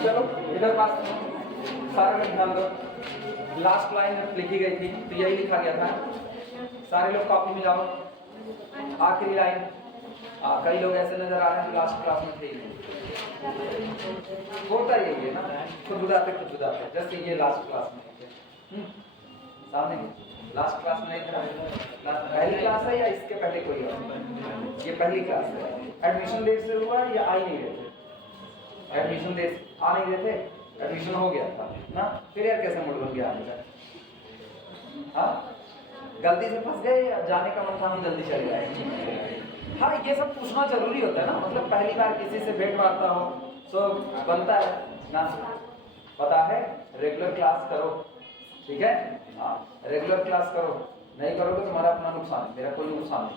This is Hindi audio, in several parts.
चलो इधर पास सारे लोग ध्यान दो, लास्ट लाइन लिखी गई थी तो यही लिखा गया था, सारे लोग कॉपी में जाओ। आखिरी लाइन, कई लोग ऐसे नजर आ रहे हैं लास्ट क्लास में थे ही नहीं। होता यही है ना, खुद बुझाते जैसे ये लास्ट क्लास में सामने लास्ट क्लास में नहीं था, पहली क्लास है या इसके पहले कोई और? ये पहली क्लास है। एडमिशन डेट से हुआ या आ ही नहीं रहे थे? एडमिशन डेट आ नहीं रहे थे, एडमिशन हो गया था ना, फिर यार कैसे मूड बन गया आने का? हाँ, गलती से फंस गए या जाने का मन था हम जल्दी चले गए? हाँ, ये सब पूछना जरूरी होता है ना, मतलब पहली बार किसी से भेंट वार्ता हो तो बनता है ना, पता है रेगुलर क्लास करो, ठीक है? हाँ, रेगुलर क्लास करो, नहीं करोगे तो तुम्हारा अपना नुकसान है, मेरा कोई नुकसान नहीं,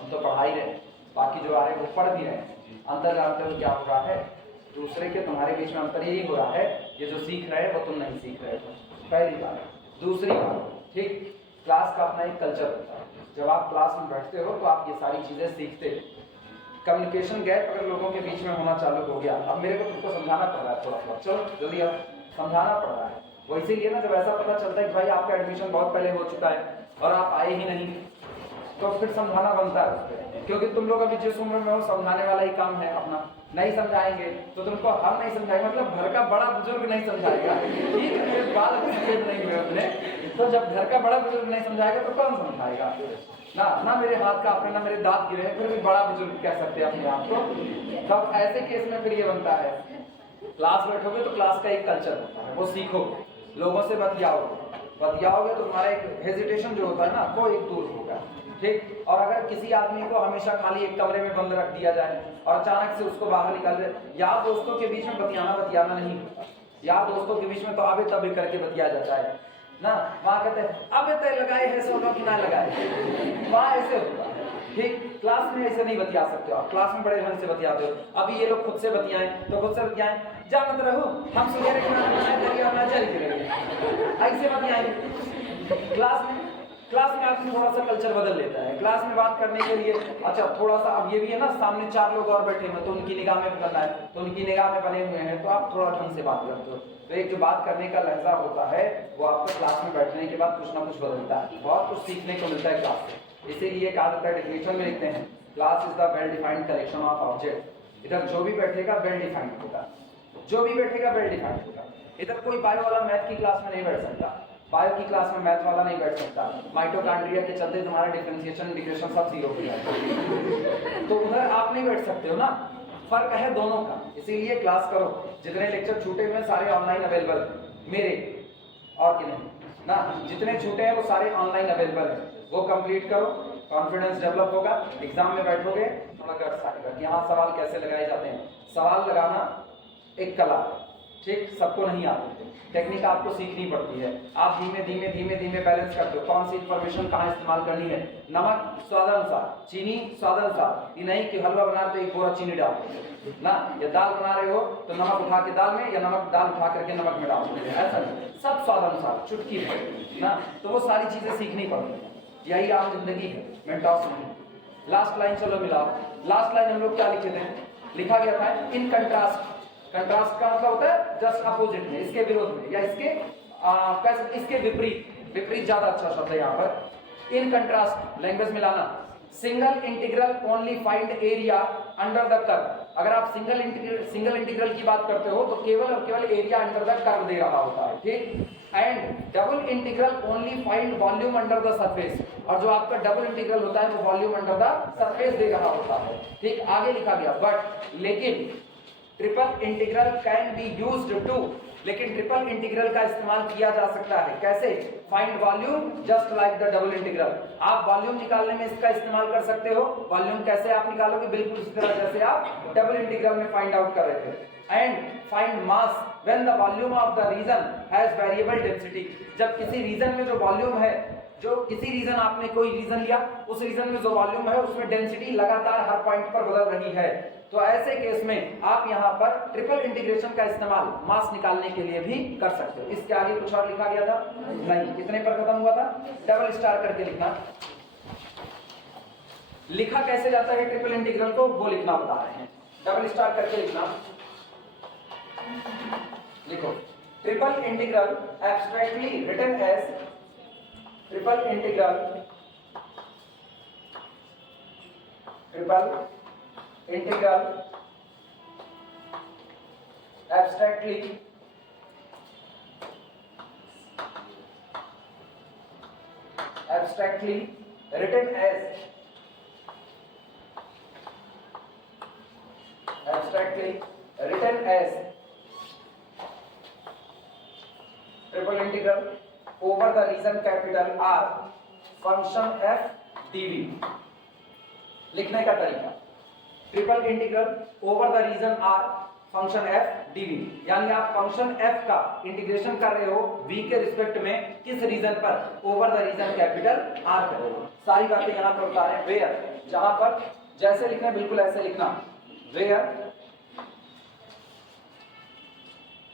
हम तो पढ़ा ही रहे, बाकी जो आ रहे हैं वो पढ़ भी रहे हैं। अंतर जानते हो क्या हो रहा है? दूसरे के तुम्हारे बीच में अंतर यही हो रहा है, ये जो सीख रहे हैं वो तुम नहीं सीख रहे हो, पहली बात। दूसरी बात, ठीक, क्लास का अपना एक कल्चर होता है, जब आप क्लास में बैठते हो तो आप ये सारी चीजें सीखते हो। कम्युनिकेशन गैप अगर लोगों के बीच में होना चालू हो गया, अब मेरे को तुमको समझाना पड़ रहा है थोड़ा थोड़ा, चलो जल्दी अब समझाना पड़ रहा है, वो इसीलिए ना, जब ऐसा पता चलता है कि भाई आपका एडमिशन बहुत पहले हो चुका है और आप आए ही नहीं, तो फिर समझाना बनता है उस पर, क्योंकि तुम लोग अभी जिस उम्र में हो समझाने वाला ही काम है अपना, नहीं समझाएंगे तो तुमको हम नहीं समझाएंगे, मतलब घर का बड़ा बुजुर्ग नहीं समझाएगा, ठीक है, मेरे बाल सफेद नहीं हुए अपने, तो जब घर का बड़ा बुजुर्ग नहीं समझाएगा तो कौन समझाएगा ना? ना मेरे हाथ का अपने, ना मेरे दांत गिरे हैं, फिर भी बड़ा बुजुर्ग कह सकते हैं अपने आप को। तब ऐसे केस में फिर ये बनता है, क्लास बैठोगे तो क्लास का एक कल्चर होता है, वो सीखो, लोगों से बतियाओगे तो तुम्हारा एक हेजिटेशन जो होता है ना वो एक दूर होगा, ठीक। और अगर किसी आदमी को हमेशा खाली एक कमरे में बंद रख दिया जाए और अचानक से उसको बाहर निकाल दे, यार दोस्तों के बीच में बतियाना नहीं होता, यार दोस्तों के बीच में तो आबे तबे करके बतिया जाता है ना, वहाँ कहते हैं अबे तय लगाए है सोनो कि ना लगाए, वहाँ ऐसे होता है, ठीक। क्लास में ऐसे नहीं बतिया सकते हो आप, क्लास में बड़े ढंग से बतियाते हो। अभी ये लोग खुद से बतियाएं तो खुद से बतियाएं, जानत रहो हम सुबह ऐसे बतियाएं। क्लास में आदमी थोड़ा सा कल्चर बदल लेता है, क्लास में बात करने के लिए, अच्छा थोड़ा सा, अब ये भी है ना, सामने 4 लोग और बैठे हैं तो उनकी निगाह में करना है, तो उनकी निगाह में बने हुए हैं तो आप थोड़ा ढंग से बात करते हो, तो एक जो बात करने का लहजा होता है वो आपको क्लास में बैठने के बाद कुछ ना कुछ बदलता है, बहुत कुछ सीखने को मिलता है क्लास से। इसीलिए कहा जाता है, डिफिनेशन में लिखते हैं, class is the well defined collection of object. इधर जो भी बैठेगा वेल डिफाइंड होगा, जो भी बैठेगा वेल डिफाइंड होगा। इधर कोई बायो वाला मैथ की क्लास में नहीं बैठ सकता, बायो की क्लास में मैथ वाला नहीं बैठ सकता, माइटोकॉन्ड्रिया के चलते तुम्हारा डिफरेंशिएशन इंटीग्रेशन सब 0 हो जाएगा, तो उधर आप नहीं बैठ सकते हो ना, फर्क है दोनों का। इसीलिए क्लास करो, जितने लेक्चर छूटे हुए सारे ऑनलाइन अवेलेबल मेरे और कि नहीं ना, जितने छूटे हैं वो सारे ऑनलाइन अवेलेबल है, वो कंप्लीट करो, कॉन्फिडेंस डेवलप होगा, एग्जाम में बैठोगे थोड़ा गट्स आएगा कि हाँ सवाल कैसे लगाए जाते हैं। सवाल लगाना एक कला, ठीक, सबको नहीं आती, टेक्निक आपको सीखनी पड़ती है। आप धीमे बैलेंस करते हो, कौन सी इंफॉर्मेशन कहाँ इस्तेमाल करनी है। नमक स्वादानुसार, चीनी स्वादानुसार, ये नहीं कि हलवा बना रहे तो एक बोरा चीनी डाल ना, या दाल बना रहे हो तो नमक उठा के दाल में, या नमक दाल उठा करके नमक में डाल दो, ऐसा नहीं, सब स्वादानुसार, चुटकी भर ना, तो वो सारी चीजें सीखनी पड़ती है, यही आम जिंदगी है, मेंटॉस नहीं। लास्ट लाइन चलो मिलाओ, लास्ट लाइन हम लोग क्या लिखे थे, लिखा गया था इन कंट्रास्ट। कंट्रास्ट का मतलब होता है जस्ट अपोजिट में, इसके विरोध में, या इसके विपरीत ज्यादा अच्छा शब्द है यहाँ पर। इन कंट्रास्ट लैंग्वेज मिलाना, single integral only find area under the curve. अगर आप सिंगल इंटीग्रल की बात करते हो तो केवल और केवल एरिया अंडर द कर्व दे रहा होता है, ठीक। And double integral only find volume under the surface, और जो आपका डबल इंटीग्रल होता है वो वॉल्यूम अंडर द सरफेस दे रहा होता है, ठीक। आगे लिखा गया बट लेकिन triple integral can be used to, लेकिन ट्रिपल इंटीग्रल का इस्तेमाल किया जा सकता है, कैसे, find volume just like the double integral. आप वॉल्यूम निकालने में इसका इस्तेमाल कर सकते हो। वॉल्यूम कैसे आप निकालोगे, बिल्कुल इसी तरह जैसे आप डबल इंटीग्रल में फाइंड आउट कर रहे थे। And find mass when the volume of the region has variable density, जब किसी रीजन में जो वॉल्यूम है, जो किसी रीजन, आपने कोई रीजन लिया, उस रीजन में जो वॉल्यूम है उसमें डेंसिटी लगातार हर पॉइंट पर बदल रही है, तो ऐसे केस में आप यहाँ पर ट्रिपल इंटीग्रेशन का इस्तेमाल मास निकालने के लिए भी कर सकते हो। इसके आगे कुछ और लिखा गया था नहीं, कितने पर खत्म हुआ था, डबल स्टार करके लिखना। लिखा कैसे जाता है ट्रिपल इंटीग्रल को वो लिखना बता रहे हैं, डबल स्टार करके लिखना। Triple integral abstractly written as triple integral abstractly written as triple integral over the region capital R function f dv। लिखने का तरीका triple integral over the region R function f dv, यानी आप फंक्शन f का इंटीग्रेशन कर रहे हो v के रिस्पेक्ट में किस रीजन पर, over the region capital R कर रहे हो। सारी बातें यहां पर बता रहे हैं। वेयर, जहां पर जैसे लिखना है बिल्कुल ऐसे लिखना। वेयर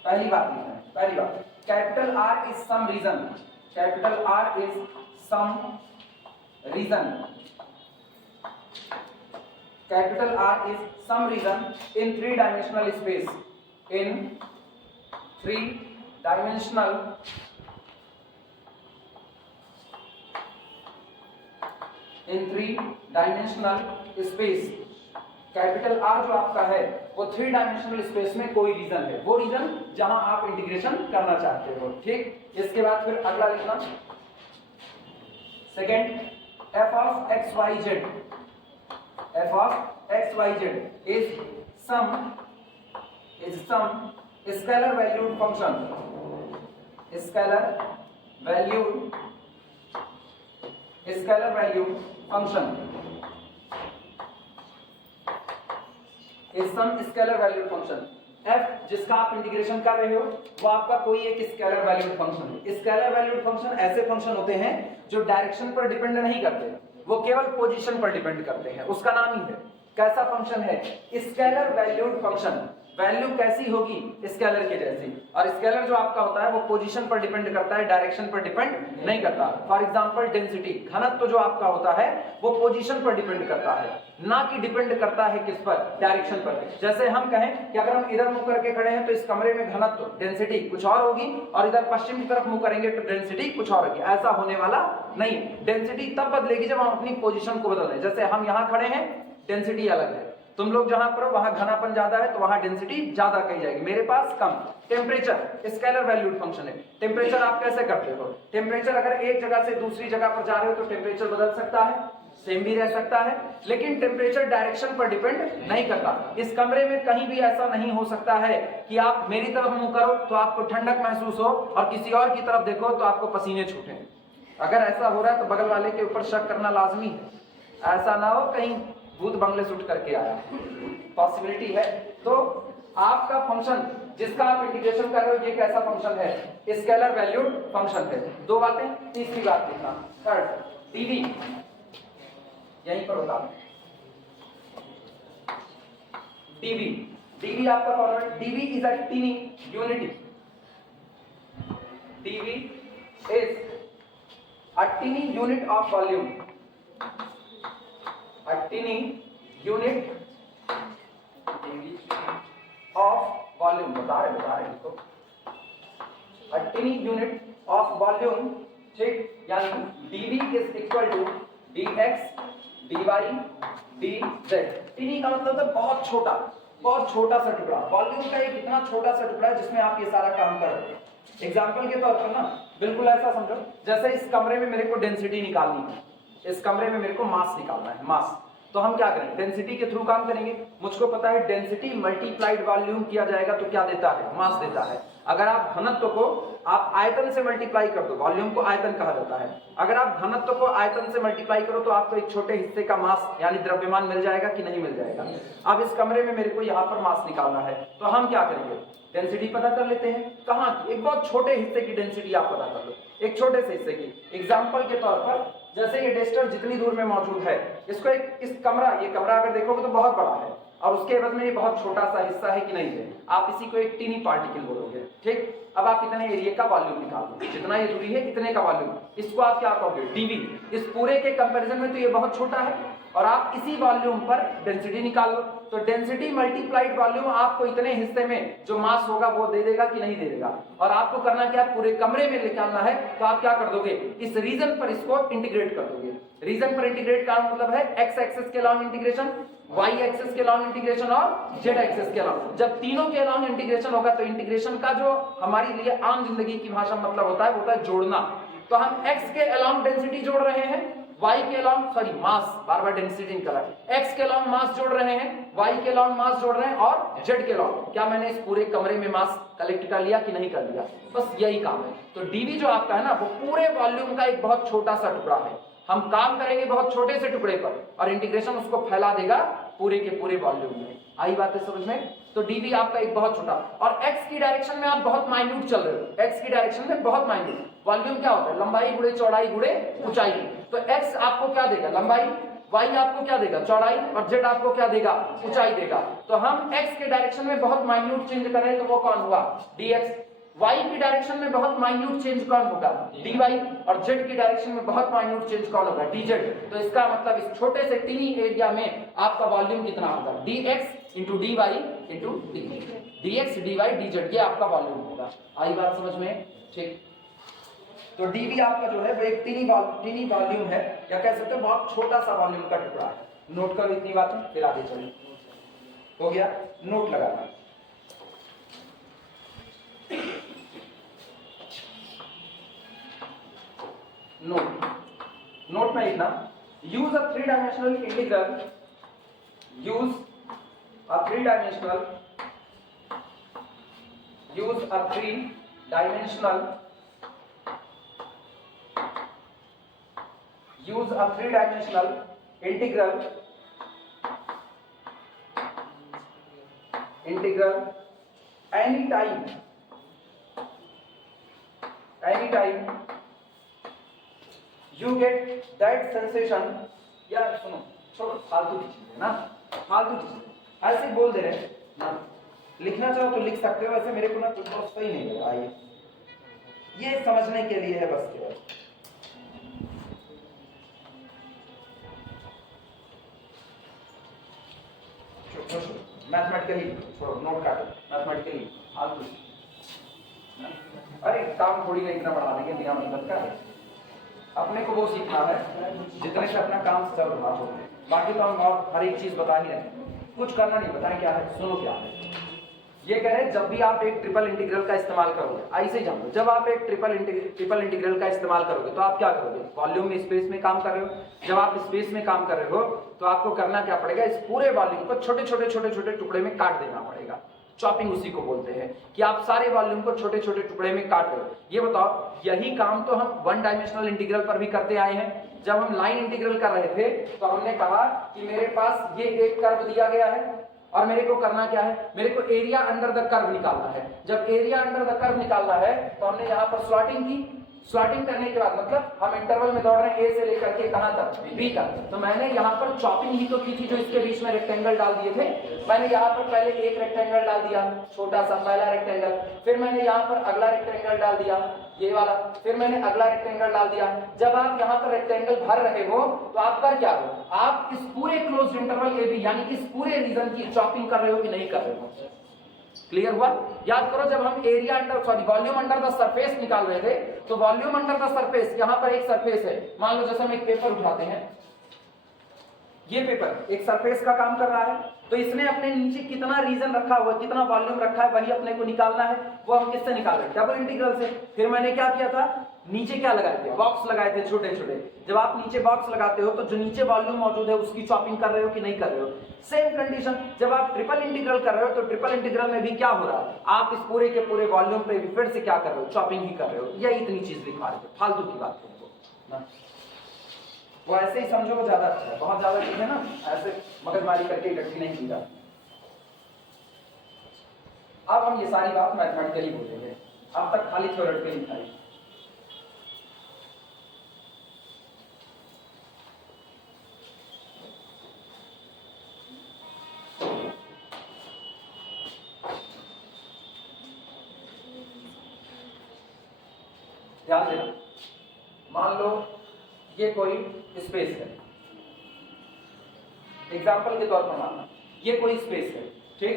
पहली बात लिखना है, पहली बात capital R is some region, capital R is some region, capital R is some region in three-dimensional space, in three-dimensional space। Capital R जो आपका है वो थ्री डायमेंशनल स्पेस में कोई रीजन है, वो रीजन जहां आप इंटीग्रेशन करना चाहते हो। ठीक, इसके बाद फिर अगला लिखना second, f of x y z is some scalar valued function, scalar valued function is some scalar valued function। f जिसका आप इंटीग्रेशन कर रहे हो वो आपका कोई एक स्केलर वैल्यूड फंक्शन है। स्केलर वैल्यूड फंक्शन ऐसे फंक्शन होते हैं जो डायरेक्शन पर डिपेंड नहीं करते, वो केवल पोजीशन पर डिपेंड करते हैं, उसका नाम ही है। कैसा फंक्शन है? Scalar valued function. वैल्यू कैसी होगी? स्केलर के जैसी। और स्केलर जो आपका होता है वो पोजीशन पर डिपेंड करता है, डायरेक्शन पर डिपेंड नहीं करता। फॉर एग्जांपल डेंसिटी, घनत्व जो आपका होता है वो पोजीशन पर डिपेंड करता है, ना कि डिपेंड करता है किस पर, डायरेक्शन पर। जैसे हम कहें कि अगर हम इधर मुंह करके खड़े हैं तो इस कमरे में घनत्व डेंसिटी कुछ और होगी, और इधर पश्चिम की तरफ मुंह करेंगे तो डेंसिटी कुछ और होगी। ऐसा होने वाला नहीं। डेंसिटी तब बदलेगी जब हम अपनी पोजीशन को बदल रहे हैं। जैसे हम यहाँ खड़े हैं, डेंसिटी अलग है, तुम लोग जहां पर हो वहां घनापन ज्यादा है तो वहां डेंसिटी ज्यादा कही जाएगी, मेरे पास कम। टेम्परेचर स्केलर वैल्यूड फंक्शन है। टेम्परेचर आप कैसे करते हो? टेम्परेचर अगर एक जगह से दूसरी जगह पर जा रहे हो तो टेम्परेचर बदल सकता है, सेम भी रह सकता है, लेकिन टेम्परेचर डायरेक्शन पर डिपेंड नहीं करता। इस कमरे में कहीं भी ऐसा नहीं हो सकता है कि आप मेरी तरफ मुंह करो तो आपको ठंडक महसूस हो और किसी और की तरफ देखो तो आपको पसीने छूटे। अगर ऐसा हो रहा है तो बगल वाले के ऊपर शक करना लाजमी है, ऐसा ना हो कहीं भूत बंगले सुट करके आया, पॉसिबिलिटी है। तो आपका फंक्शन जिसका आप इंटीग्रेशन कर रहे हो ये कैसा फंक्शन है? स्केलर वैल्यूड फंक्शन है। दो बातें, तीसरी बात लिखना, थर्ड डीवी यहीं पर होता है। डीवी आपका format, DV is a tiny unit, DV is a tiny unit of volume, a tiny unit of volume, बता रहे इसको, a tiny unit of volume। ठीक, यानी dv is equal to dx dy dz। Tiny का मतलब है बहुत छोटा सा टुकड़ा। वॉल्यूम का एक इतना छोटा सा टुकड़ा है जिसमें आप ये सारा काम कर रहे हो। एग्जाम्पल के तौर पर ना बिल्कुल ऐसा समझो, जैसे इस कमरे में मेरे को डेंसिटी निकालनी है, इस कमरे में मेरे को मास निकालना है, मास। तो हम क्या करें? डेंसिटी के थ्रू काम करेंगे। मुझको पता है डेंसिटी मल्टीप्लाइड वॉल्यूम किया जाएगा तो क्या देता है? मास देता है। अगर आप घनत्व को आप आयतन से मल्टीप्लाई कर दो, वॉल्यूम को आयतन कहा जाता है, अगर आप घनत्व को आयतन से मल्टीप्लाई करो तो आपको एक छोटे हिस्से का मास यानी द्रव्यमान मिल जाएगा कि नहीं मिल जाएगा? अब इस कमरे में मेरे को यहाँ पर मास निकालना है तो हम क्या करेंगे? डेंसिटी पता कर लेते हैं। कहाँ की? एक बहुत छोटे हिस्से की डेंसिटी आप पता कर लो, एक छोटे से हिस्से की। एग्जाम्पल के तौर पर जैसे ये डेस्टर जितनी दूर में मौजूद है, इसको ये कमरा अगर देखोगे तो बहुत बड़ा है और उसके एवज में ये बहुत छोटा सा हिस्सा है कि नहीं है, आप इसी को एक टीनी पार्टिकल बोलोगे। ठीक, अब आप इतने एरिया का वॉल्यूम निकाल दो, जितना ये दूरी है इतने का वॉल्यूम, इसको आप क्या कहोगे? डीवी। इस पूरे के कंपैरिजन में तो ये बहुत छोटा है, और आप इसी वॉल्यूम पर डेंसिटी निकाल लो। तो डेंसिटी मल्टीप्लाइड वॉल्यूम आपको इतने हिस्से में जो मास होगा वो दे देगा कि नहीं दे देगा। और आपको करना क्या, पूरे कमरे में निकालना है। तो आप क्या कर दोगे, इस रीजन पर इसको इंटीग्रेट कर दोगे। रीजन पर इंटीग्रेट का मतलब है एक्स एक्सिस के लॉन्ग इंटीग्रेशन, वाई एक्सिस के लॉन्ग इंटीग्रेशन और जेड एक्सिस के लॉन्ग। जब तीनों के लॉन्ग इंटीग्रेशन होगा तो इंटीग्रेशन का जो हमारे लिए आम जिंदगी की भाषा मतलब होता है वो होता है जोड़ना। तो हम x के अलॉन्ग डेंसिटी जोड़ रहे हैं, y के अलॉन्ग सॉरी मास, बार बार डेंसिटी निकल रहा है, x के अलॉन्ग मास जोड़ रहे हैं, y के अलॉन्ग मास जोड़ रहे हैं और z के अलॉन्ग। क्या मैंने इस पूरे कमरे में मास कलेक्ट कर लिया कि नहीं कर लिया, बस यही काम है। तो dv जो आपका है ना वो पूरे वॉल्यूम का एक बहुत छोटा सा टुकड़ा है। हम काम करेंगे बहुत छोटे से टुकड़े पर और इंटीग्रेशन उसको फैला देगा पूरे के पूरे वॉल्यूम में। आई बात है समझ में। तो dv आपका एक बहुत छोटा, और x की डायरेक्शन में आप बहुत माइन्यूट चल रहे हो, x की डायरेक्शन में बहुत माइन्यूट। वॉल्यूम क्या होता है, लंबाई गुणे चौड़ाई गुणे ऊंचाई। तो x आपको क्या देगा, लंबाई, y आपको क्या देगा, चौड़ाई, और z आपको क्या देगा, ऊंचाई देगा। तो हम x के डायरेक्शन में बहुत माइन्यूट चेंज करें तो वो कौन हुआ, dx। y की डायरेक्शन में बहुत माइन्यूट चेंज कौन होगा, dy, और z की डायरेक्शन में बहुत माइन्यूट चेंज कौन होगा, dz। तो इसका मतलब इस छोटे से टीनी एरिया में आपका वॉल्यूम कितना होगा, dx into dy into dy, dx dy dz, ये आपका वॉल्यूम होगा। आई बात समझ में, ठीक। तो dv आपका जो है वो एक टीनी वॉल्यूम है, या कह सकते हो बहुत छोटा सा वॉल्यूम का टुकड़ा है। नोट करो इतनी बातें, फिर आगे चलो। हो गया, नोट लगाना। नोट में लिखना, use a three dimensional integral, use a three dimensional integral anytime you get that sensation। यार सुनो, छोड़ो फालतू की चीजें ना, फालतू की चीजें ऐसे ही बोल दे रहे ना। लिखना चाहो तो लिख सकते हो, ऐसे मेरे को ना कुछ बहुत सही नहीं लग रहा है, ये समझने के लिए है बस केवल। मैथमेटिकली छोड़ो, नोट काटो, मैथमेटिकली फालतू। अरे काम थोड़ी ना इतना बढ़ा देंगे बिना मतलब का, अपने को वो सीखना है जितने से अपना काम चल रहा हो। बाकी तो हम और हर एक चीज बता ही रहे हैं, कुछ करना नहीं, बताएं क्या है, सुनो क्या है। ये कह रहे हैं जब भी आप एक ट्रिपल इंटीग्रल का इस्तेमाल करोगे, ऐसे ही जान लो, जब आप एक ट्रिपल इंटीग्रल का इस्तेमाल करोगे तो आप क्या करोगे, वॉल्यूम में स्पेस में काम कर रहे हो। जब आप स्पेस में काम कर रहे हो तो आपको करना क्या पड़ेगा, इस पूरे वॉल्यूम को छोटे छोटे टुकड़े में काट देना पड़ेगा। चॉपिंग उसी को बोलते हैं कि आप सारे वॉल्यूम को छोटे छोटे टुकड़े में काट दो। ये बताओ, यही काम तो हम वन डायमेंशनल इंटीग्रल पर भी करते आए हैं। जब हम लाइन इंटीग्रल कर रहे थे तो हमने कहा कि मेरे पास ये एक कर्व दिया गया है और मेरे को करना क्या है, मेरे को एरिया अंडर द कर्व निकालना है। जब एरिया अंडर द कर्व निकालना है तो हमने यहाँ पर स्लॉटिंग की। स्लॉटिंग करने के बाद मतलब हम इंटरवल में दौड़ रहे हैं ए से लेकर के कहां तक, बी तक। तो मैंने यहाँ पर चॉपिंग ही तो की थी, जो इसके बीच में रेक्टेंगल डाल दिए थे। मैंने यहाँ पर पहले एक रेक्टेंगल डाल दिया, छोटा सा पहला रेक्टेंगल, फिर मैंने यहाँ पर अगला रेक्टेंगल डाल दिया, ये वाला, फिर मैंने अगला रेक्टेंगल डाल दिया। जब आप यहाँ पर रेक्टेंगल भर रहे हो तो आप कर क्या हो, आप इस पूरे क्लोज्ड इंटरवल ए बी यानी इस पूरे रीजन की चॉपिंग कर रहे हो कि नहीं कर रहे हो। क्लियर हुआ। याद करो, जब हम area under sorry volume under the surface निकाल रहे थे तो वॉल्यूम अंडर द सरफेस, यहां पर एक सरफेस है, मान लो जैसे हम एक पेपर उठाते हैं, ये पेपर एक सरफेस का काम कर रहा है, तो इसने अपने नीचे कितना रीजन रखा हुआ, कितना वॉल्यूम रखा है, वही अपने को निकालना है। वो हम किससे निकाल रहे हैं, डबल इंटीग्रल से। फिर मैंने क्या किया था, नीचे क्या लगाए थे, बॉक्स लगाए थे छोटे छोटे। जब आप नीचे बॉक्स लगाते हो तो जो नीचे वॉल्यूम मौजूद है उसकी चॉपिंग कर रहे हो कि नहीं कर रहे हो। सेम कंडीशन जब आप ट्रिपल इंटीग्रल कर रहे हो तो ट्रिपल इंटीग्रल में भी क्या हो रहा है, आप इस पूरे के पूरे वॉल्यूम पे भी फिर से क्या कर रहे हो, चॉपिंग ही कर रहे हो। यही इतनी चीज दिखा रहे थे, फालतू की बात है वो ऐसे ही समझो, वो ज्यादा अच्छा है। बहुत ज्यादा चीजें ना ऐसे मगजमारी करके इकट्ठी नहीं की जाती। अब हम ये सारी बात मैथमेटिकली बोलेंगे, अब तक खाली थ्योरेटिकली था। ध्यान देना, मान लो ये कोई स्पेस है, एग्जाम्पल के तौर पर मानना ये कोई स्पेस है, ठीक,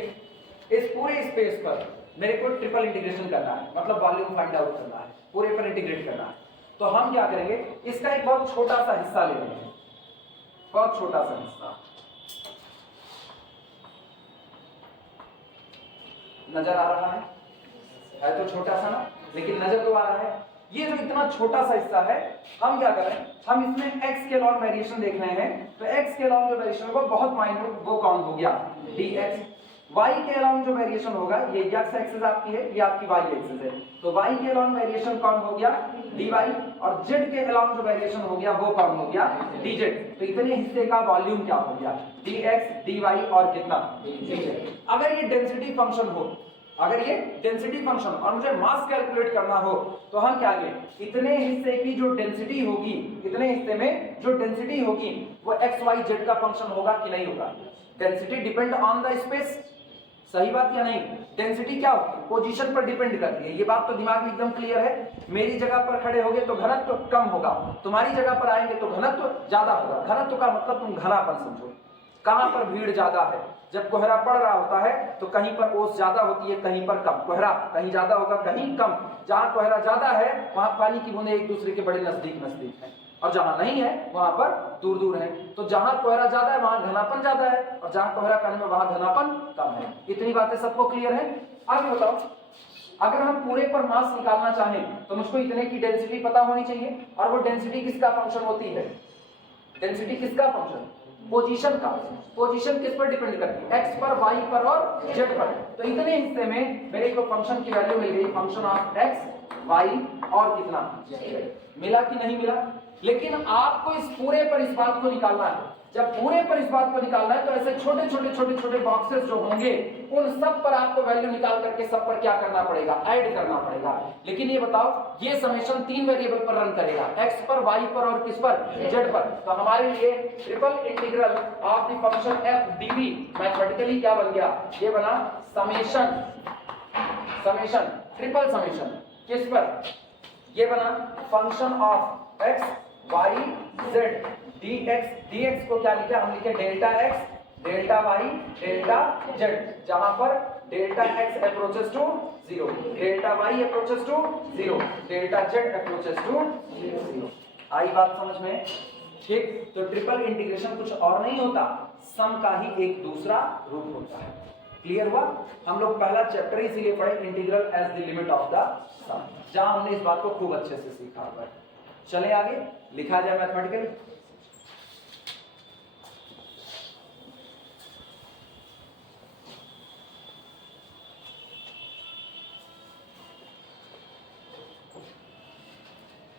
इस पूरे स्पेस पर मेरे को ट्रिपल इंटीग्रेशन करना है, मतलब वॉल्यूम फाइंड आउट करना है, पूरे पर इंटीग्रेट करना है। तो हम क्या करेंगे, इसका एक बहुत छोटा सा हिस्सा ले लेंगे, बहुत छोटा सा हिस्सा, नजर आ रहा है तो छोटा सा ना, लेकिन नजर तो आ रहा है। ये जो इतना छोटा सा हिस्सा है, हम क्या करें, हम इसमें x के लॉन्ग वेरिएशन देख रहे हैं, तो x के लॉन्ग जो वेरिएशन होगा बहुत माइन्यूट, वो कौन हो गया, dx। y के लॉन्ग जो वेरिएशन होगा, ये x एक्सिस आपकी है, ये आपकी y एक्सिस है, तो y के लॉन्ग वेरिएशन कौन हो गया, dy, और z के लॉन्ग जो वेरिएशन हो गया वो कौन हो गया, dz। तो इतने हिस्से का वॉल्यूम क्या हो गया, dx dy और कितना, dz। अगर ये डेंसिटी फंक्शन हो, अगर ये डेंसिटी फंक्शन और मुझे मास कैलकुलेट करना हो, तो हम क्या करें, इतने हिस्से की जो डेंसिटी होगी, इतने हिस्से में जो डेंसिटी होगी वो x y z का फंक्शन होगा कि नहीं होगा। Density depend on the space, सही बात या नहीं। डेंसिटी क्या होती है, पोजीशन पर डिपेंड करती है, ये बात तो दिमाग में एकदम क्लियर है। मेरी जगह पर खड़े होगे तो घनत्व कम होगा, तुम्हारी जगह पर आएंगे तो घनत्व ज्यादा होगा। घनत्व का मतलब तुम घनापन समझो, कहां पर भीड़ ज्यादा है, जब कोहरा पड़ रहा होता है तो कहीं पर ओस ज्यादा होती है, कहीं पर कम। कोहरा कहीं ज्यादा होगा, कहीं कम। जहां कोहरा ज्यादा है वहां पानी की बूंदें एक दूसरे के बड़े नजदीक नजदीक हैं, और जहां नहीं है वहां पर दूर दूर है। तो जहां कोहरा ज्यादा है वहां घनापन ज्यादा है, और जहां कोहरा कम है वहां घनापन कम है। इतनी बातें सबको क्लियर है। आगे बताओ, अगर हम पूरे पर मास निकालना चाहें तो मुझको इतने की डेंसिटी पता होनी चाहिए, और वो डेंसिटी किसका फंक्शन होती है, डेंसिटी किसका फंक्शन, पोजीशन का। पोजीशन किस पर डिपेंड करती है, x पर, y पर और z पर। तो इतने हिस्से में मेरे को फंक्शन की वैल्यू मिल गई, फंक्शन ऑफ x, y और कितना z। मिला कि नहीं मिला। लेकिन आपको इस पूरे पर इस बात को निकालना है। जब पूरे पर इस बात को निकालना है तो ऐसे छोटे छोटे छोटे छोटे बॉक्सेस जो होंगे उन सब पर आपको वैल्यू निकाल करके सब पर क्या करना पड़ेगा, ऐड करना पड़ेगा। लेकिन ये बताओ, ये समेशन 3 वेरिएबल पर रन करेगा, x पर, y पर और किस पर, z पर। तो हमारे लिए triple integral of the function f dv mathematically क्या बन गया, ये बना समेशन, समेशन ट्रिपल समेशन किस पर, ये बना function of x y z dx। dx को क्या लिखा, हम लिखे delta x delta y delta z, जहां पर delta x approaches to 0, delta y approaches to 0, delta z approaches to 0। आई बात समझ में, ठीक। तो ट्रिपल इंटीग्रेशन कुछ और नहीं होता, सम का ही एक दूसरा रूप होता है। क्लियर हुआ। हम लोग पहला चैप्टर इसीलिए पढ़े, integral as the limit of the sum, जहां हमने इस बात को खूब अच्छे से सीखा हुआ है। चले आगे, लिखा जाए मैथमेटिकली।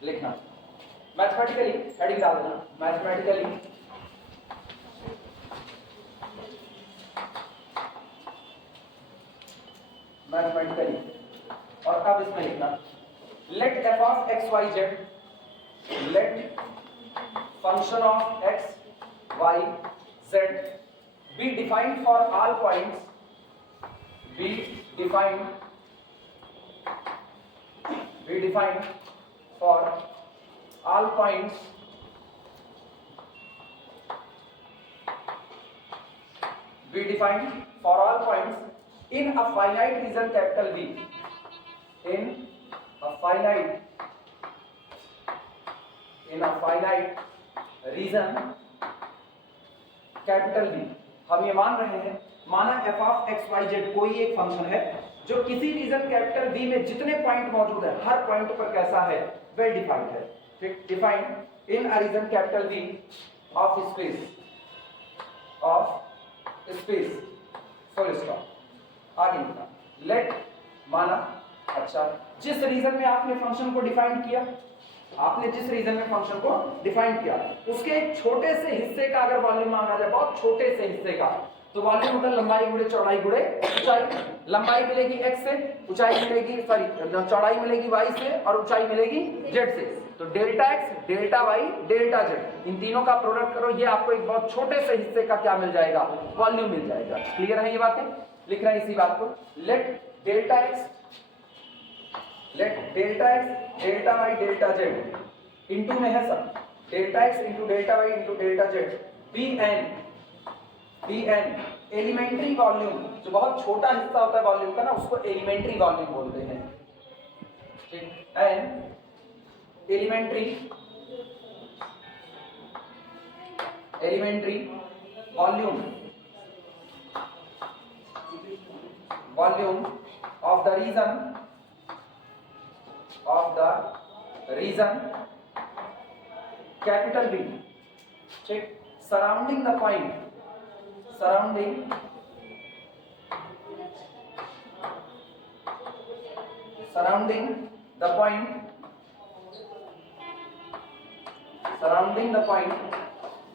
लिखना मैथमेटिकली, हेडिंग डाल देना मैथमेटिकली मैथमेटिकली, और अब इसमें लिखना let f of x y z, let function of x y z be defined for all points, be defined for all points be defined for all points in a finite region capital V, in a finite region capital V। हम ये मान रहे हैं, माना f of x y z कोई एक फंक्शन है जो किसी रीजन कैपिटल V में जितने पॉइंट मौजूद है हर पॉइंट पर कैसा है, वेल डिफाइंड है, ठीक। Defined in a region capital V of space full stop. आगे लिखना लेट, माना, अच्छा जिस रीजन में आपने फंक्शन को डिफाइन किया, आपने जिस रीजन में फंक्शन को डिफाइन किया उसके एक छोटे से हिस्से का अगर वॉल्यूम मांगा जाए, बहुत छोटे से हिस्से का, तो वॉल्यूम होता है लंबाई गुणे चौड़ाई गुणे ऊंचाई। लंबाई मिलेगी x से, ऊंचाई मिलेगी, सॉरी चौड़ाई मिलेगी y से और ऊंचाई मिलेगी z से। तो delta x delta y delta z, इन तीनों का प्रोडक्ट करो, ये आपको एक बहुत छोटे से हिस्से का क्या मिल जाएगा, वॉल्यूम मिल जाएगा। क्लियर है ये बातें, लिख रहे हैं इसी बात को। Let delta x delta y delta z, into में है सब, delta x into delta y into delta z be an Dn elementary volume, जो बहुत छोटा हिस्सा होता है वॉल्यूम का ना, उसको एलिमेंट्री वॉल्यूम बोलते हैं। ठीक, an elementary volume of the region capital B, ठीक, surrounding the point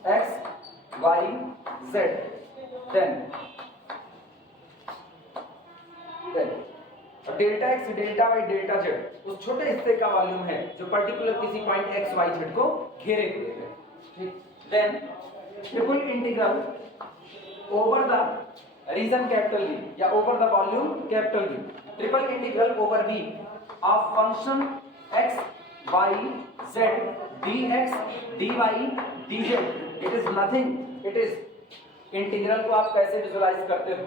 x, y, z, then delta x, delta y, delta z उस छोटे हिस्से का वॉल्यूम है जो पर्टिकुलर किसी पॉइंट एक्स वाई जेड को घेरे हुए है। ठीक, then triple integral over the region capital V या over the volume capital V, triple integral over V of function x y z d x d y d z. It is nothing, it is integral को आप कैसे विजुलाइज करते हो?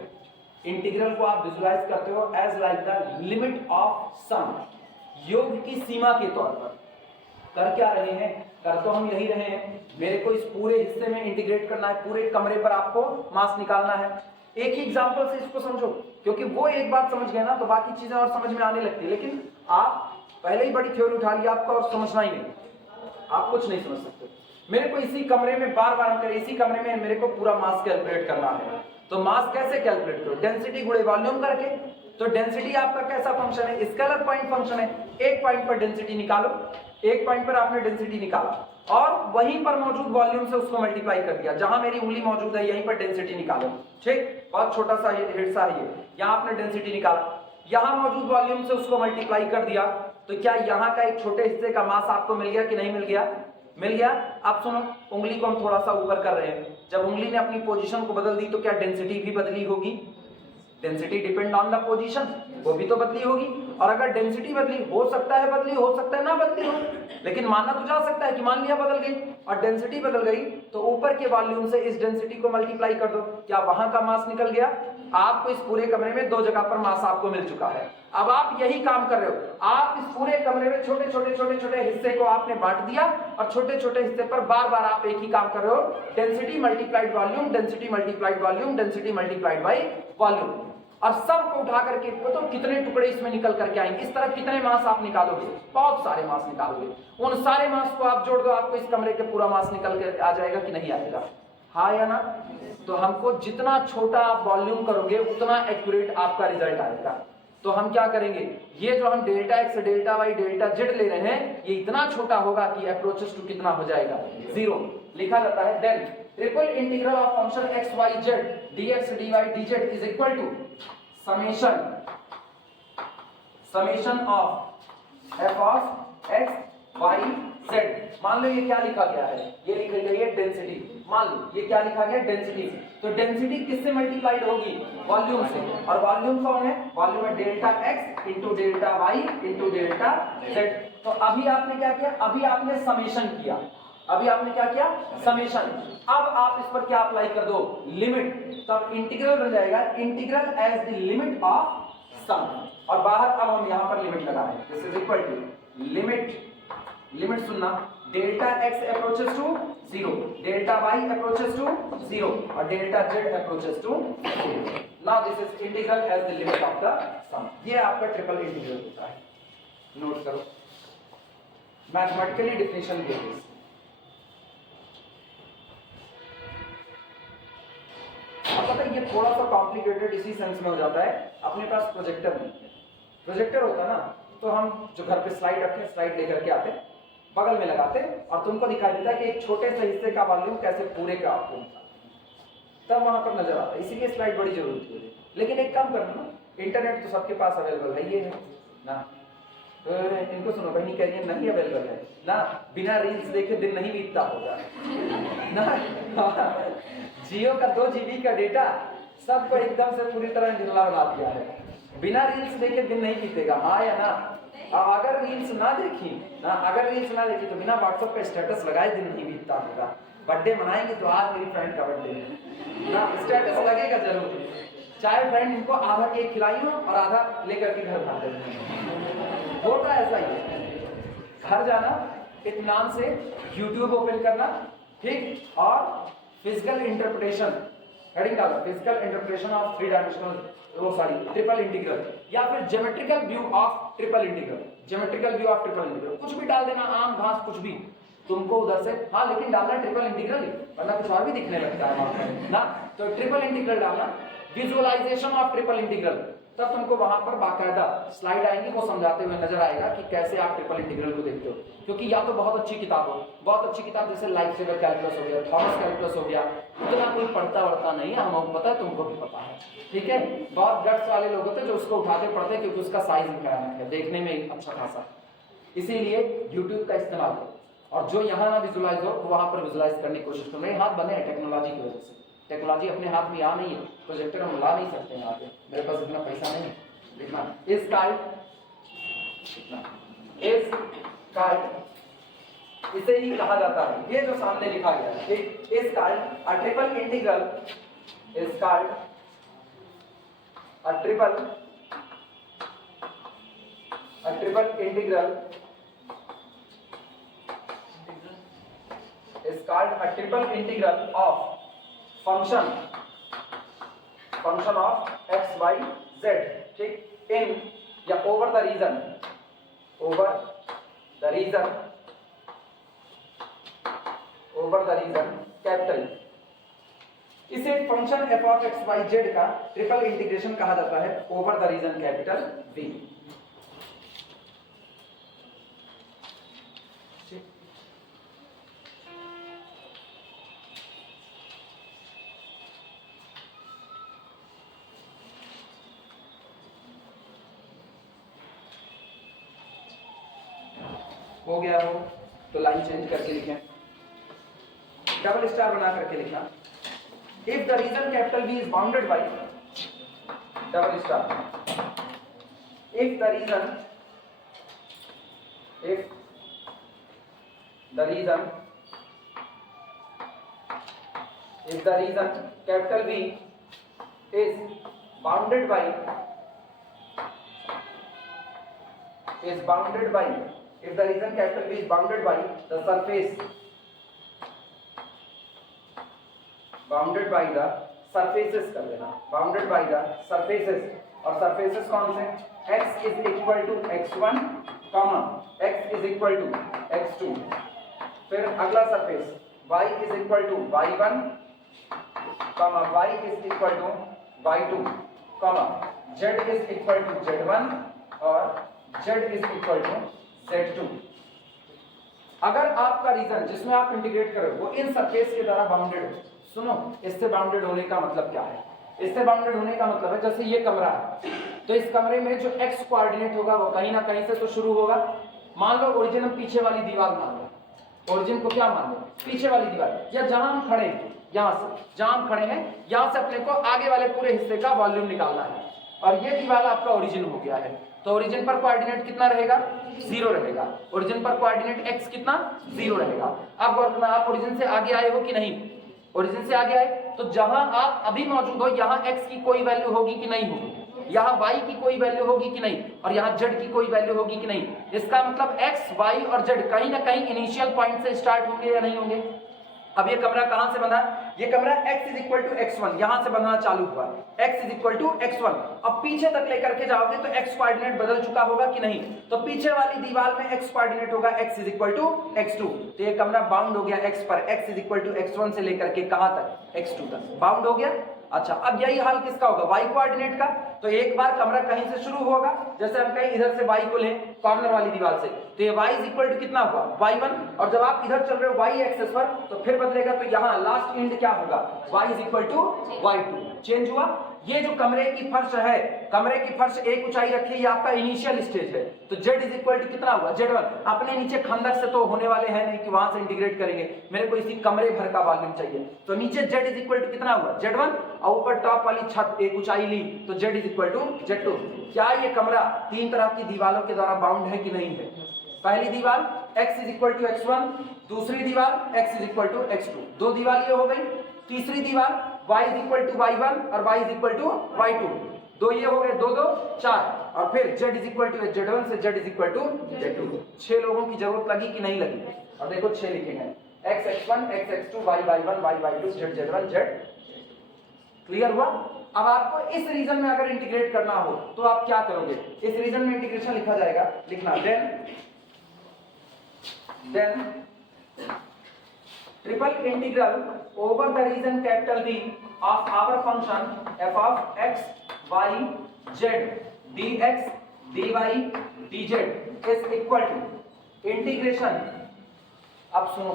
इंटीग्रल को आप विजुलाइज करते हो as like the limit of sum, योग की सीमा के तौर पर। कर क्या रहे हैं? कर तो हम यही रहे हैं, मेरे को इस पूरे हिस्से में इंटीग्रेट करना है, पूरे कमरे पर आपको मास निकालना है। एक ही एग्जांपल से इसको समझो, क्योंकि वो एक बात समझ गए ना तो बाकी चीजें और समझ में आने लगती है। लेकिन आप पहले ही बड़ी थ्योरी उठा लिया आपका और समझना ही नहीं, आप कुछ नहीं समझ सकते। मेरे को इसी कमरे में बार बार हम इसी कमरे में मेरे को पूरा मास कैलकुलेट करना है, तो मास कैसे कैलकुलेट करो? डेंसिटी गुणे वॉल्यूम करके। तो डेंसिटी आपका कैसा फंक्शन है? स्केलर पॉइंट फंक्शन है। एक पॉइंट पर डेंसिटी निकालो, एक पॉइंट पर आपने डेंसिटी निकाला और वहीं पर मौजूद वॉल्यूम से उसको मल्टीप्लाई कर दिया। जहां मेरी उंगली मौजूद है यहीं पर डेंसिटी निकालो। ठीक, बहुत छोटा सा हिस्सा है ये, यहां आपने डेंसिटी निकाला, यहां मौजूद वॉल्यूम से उसको मल्टीप्लाई कर दिया, तो क्या यहां का एक छोटे हिस्से का मास आपको मिल गया कि नहीं मिल गया? मिल गया। अब सुनो, उंगली को हम थोड़ा सा ऊपर कर रहे हैं, जब उंगली ने अपनी पोजीशन को बदल दी तो क्या डेंसिटी भी बदली होगी? Density depend on the position, वो भी तो बदली होगी। और अगर डेंसिटी बदली, हो सकता है बदली, हो सकता है ना बदली हो, लेकिन माना तो जा सकता है कि मान लिया बदल गई और डेंसिटी बदल गई, तो ऊपर के वॉल्यूम से इस डेंसिटी को मल्टीप्लाई कर दो, क्या वहां का मास निकल गया? आपको इस पूरे कमरे में दो जगह पर मास आपको मिल चुका है। अब आप यही काम कर रहे हो, आप इस पूरे कमरे में छोटे छोटे हिस्से को आपने बांट दिया और छोटे छोटे हिस्से पर बार बार आप एक ही काम कर रहे हो, density multiplied volume, density multiplied volume, density multiplied by volume. और सबको उठा करके तो कितने टुकड़े इसमें निकल करके आएंगे, इस तरह कितने मास आप निकालोगे? बहुत सारे मास निकालोगे। उन सारे मास को आप जोड़ दो, आपको इस कमरे के पूरा मास निकल के आ जाएगा कि नहीं आएगा? हाँ या ना? तो हमको जितना छोटा आप वॉल्यूम करोगे उतना एक्यूरेट आपका रिजल्ट आएगा। तो हम क्या करेंगे, ये जो हम delta x, delta y, delta z ले रहे हैं, ये इतना छोटा होगा कि अप्रोचेस टू कितना हो जाएगा? 0 लिखा जाता है। Then triple integral of function x y z dx dy dz is equal to summation of f of x y z। मान लो ये क्या लिखा गया है? ये लिखी गई है डेंसिटी। मान लो ये क्या लिखा गया? डेंसिटी। तो डेंसिटी किससे मल्टीप्लाइड होगी? वॉल्यूम से। और वॉल्यूम कौन है? वॉल्यूम है delta x into delta y into delta z। तो अभी आपने क्या किया? अभी आपने समेशन किया, अभी आपने क्या किया? समेशन। अब आप इस पर क्या अप्लाई कर दो? लिमिट। तब इंटीग्रल बन जाएगा integral as the limit of sum. और बाहर अब हम यहां पर लिमिट लगा रहे हैं, this is equal to limit सुनना, delta x approaches to 0, delta y approaches to 0 और delta z approaches to 0। Now this is integral as the limit of the sum. ये आपका ट्रिपल इंटीग्रल होता है। नोट करो, मैथमेटिकली डेफिनेशन ये है। अब पता है ये थोड़ा सा कॉम्प्लिकेटेड इसी सेंस में हो जाता है, अपने पास प्रोजेक्टर नहीं है। प्रोजेक्टर होता ना तो हम जो घर पे स्लाइड रखते हैं, स्लाइड लेकर के आते, बगल में लगाते और तुमको दिखाई देता है कि एक छोटे से हिस्से का वॉल्यूम कैसे पूरे का आपको, तब वहां पर नजर आता है। इसीलिए स्लाइड बड़ी जरूरी है। लेकिन एक काम करना ना, इंटरनेट तो सबके पास अवेलेबल है, ये है ना, तो इनको सुनो, बहनी कह रही है नहीं अवेलेबल है ना, बिना रील्स देखे दिन नहीं बीतता होगा ना। जियो का 2 GB का डेटा सबको एकदम से पूरी तरह ढिल्ला बना दिया है, बिना रील्स देखे दिन नहीं बीतेगा। हाँ या ना? अगर रील्स ना देखी तो बिना व्हाट्सएप पे स्टेटस लगाए दिन नहीं बीतता होगा। बर्थडे मनाएंगे तो आज मेरी फ्रेंड का बर्थडे है ना, स्टेटस लगेगा जरूर, चाहे फ्रेंड इनको आधा केक खिलाई हो और आधा लेकर के घर भाग गए। होता ऐसा ही है। घर जाना, इत्मीनान से यूट्यूब ओपन करना, ठीक, और फिजिकल इंटरप्रिटेशन, हेडिंग डालो physical interpretation of three dimensional triple integral, या फिर geometrical view of triple integral, geometrical view of triple integral, कुछ भी डाल देना, आम घास कुछ भी तुमको उधर से, हाँ लेकिन डालना ट्रिपल इंटीग्रल, वरना कुछ और भी दिखने लगता है वहां पर ना। तो ट्रिपल इंटीग्रल डालना, विजुअलाइजेशन ऑफ ट्रिपल इंटीग्रल, तब तुमको वहां पर बाकायदा स्लाइड आएंगी, वो समझाते हुए नजर आएगा कि कैसे आप ट्रिपल इंटीग्रल को देखते हो। क्योंकि या तो बहुत अच्छी किताब हो, बहुत अच्छी किताब जैसे लाइफ सेवर कैलकुलस हो गया, थॉमस कैलकुलस हो गया, उतना कोई पढ़ता वढ़ता नहीं है, हमको पता है, तुमको भी पता है, ठीक है। बहुत गट्स वाले लोग होते जो उसको उठाते पढ़ते क्योंकि उसका साइज भयानक है, देखने में अच्छा खासा, इसीलिए यूट्यूब का इस्तेमाल करो। और जो यहाँ ना विजुअलाइज हो वहां पर विजुअलाइज करने की कोशिश करो। मेरे हाथ बने हैं टेक्नोलॉजी की वजह से, टेक्नोलॉजी अपने हाथ में आ नहीं है, प्रोजेक्टर हम ला नहीं सकते यहाँ पे, मेरे पास इतना पैसा नहीं है। लिखना इस काइट, इसे ही कहा जाता है, ये जो सामने लिखा गया है इस kite a triple integral is called a triple integral is called a triple integral of function of x, y, z, ठीक, in या over the region कैपिटल। इसे function f of x, y, z का ट्रिपल इंटीग्रेशन कहा जाता है over the region capital V। हो गया हो तो लाइन चेंज करके लिखें, डबल स्टार बना करके लिखना। If the region capital V is bounded by double star, if the region capital V is bounded by if the region capital V is bounded by the surfaces, कर देना, bounded by the surfaces, और surfaces कौन से, x is equal to x1, x is equal to x2, फिर अगला surface y is equal to y1, y is equal to y2, z is equal to z1 और z is equal to z2। अगर आपका रीजन जिसमें आप इंटीग्रेट करो वो इन सरफेस के द्वारा बाउंडेड हो, सुनो इससे बाउंडेड होने का मतलब क्या है, इससे बाउंडेड होने का मतलब है जैसे ये कमरा है तो इस कमरे में जो x कोऑर्डिनेट होगा वो कहीं ना कहीं से तो शुरू होगा। मान लो ओरिजिन हम पीछे वाली दीवार मान लो, ओरिजिन को क्या मान लो, पीछे वाली दीवार, या जहां हम खड़े हैं, यहां से जहां हम खड़े हैं यहां से अपने को आगे वाले पूरे हिस्से का वॉल्यूम निकालना है, और ये दीवार आपका ओरिजिन हो गया है। तो ओरिजिन पर कोऑर्डिनेट कितना रहेगा, 0 रहेगा। ओरिजिन पर कोऑर्डिनेट x कितना, 0 रहेगा। अब गौर करना, आप ओरिजिन से आगे आए हो कि नहीं, ओरिजिन से आगे आए तो जहां आप अभी मौजूद हो यहाँ x की कोई वैल्यू होगी कि नहीं होगी, यहाँ y की कोई वैल्यू होगी कि नहीं, और यहाँ z की कोई वैल्यू होगी कि नहीं। इसका मतलब x, y और z कहीं ना कहीं इनिशियल पॉइंट से स्टार्ट होंगे या नहीं होंगे। अब ये कमरा कहां से बना, ये कमरा x is equal to x1 यहां से बनना चालू हुआ, x is equal to x1। अब पीछे तक लेकर के जाओगे तो x कोऑर्डिनेट बदल चुका होगा कि नहीं, तो पीछे वाली दीवार में x कोऑर्डिनेट होगा x is equal to x2, तो ये कमरा बाउंड हो गया x पर, x is equal to x1 से लेकर के कहां तक, x2 तक बाउंड हो गया। अच्छा, अब यही हाल किसका होगा, y कोऑर्डिनेट का। तो एक बार कमरा कहीं से शुरू होगा, जैसे हम कहीं इधर से y को लें कॉर्नर वाली दीवार से, तो ये y इज इक्वल टू कितना हुआ, y1, और जब आप इधर चल रहे हो y एक्सिस पर तो फिर बदलेगा, तो यहाँ लास्ट एंड क्या होगा, y is equal to y2, change हुआ। ये जो कमरे की फर्श है, कमरे की फर्श एक ऊंचाई रखी, ये आपका इनिशियल स्टेज है, तो z इज इक्वल टू कितना हुआ, z1। अपने नीचे खंदक से तो होने वाले हैं नहीं कि वहां से इंटीग्रेट करेंगे, मेरे को इसी कमरे भर का वॉल्यूम चाहिए, तो नीचे z इज इक्वल टू कितना हुआ, z1, और ऊपर टॉप वाली छत एक ऊंचाई ली तो z is equal to z2। क्या ये कमरा तीन तरह की दीवारों के द्वारा बाउंड है कि नहीं है, पहली दीवार x is equal to x1, दूसरी दीवार x is equal to x2, दो दीवार ये हो गई। तीसरी दीवार y is equal to y1 और y is equal to y2, दो ये हो गए, दो दो चार, और फिर z is equal to z1 से z is equal to z2। 6 लोगों की जरूरत लगी कि नहीं लगी? और देखो 6 लिखेंगे, x x1 x x2 y y1 y y2 z z1 z। Clear हुआ? अब आपको इस रीजन में अगर इंटीग्रेट करना हो तो आप क्या करोगे? इस रीजन में इंटीग्रेशन लिखा जाएगा, लिखना then triple integral over the region capital V of our function f of x y z dx dy dz is equal to integration. अब सुनो,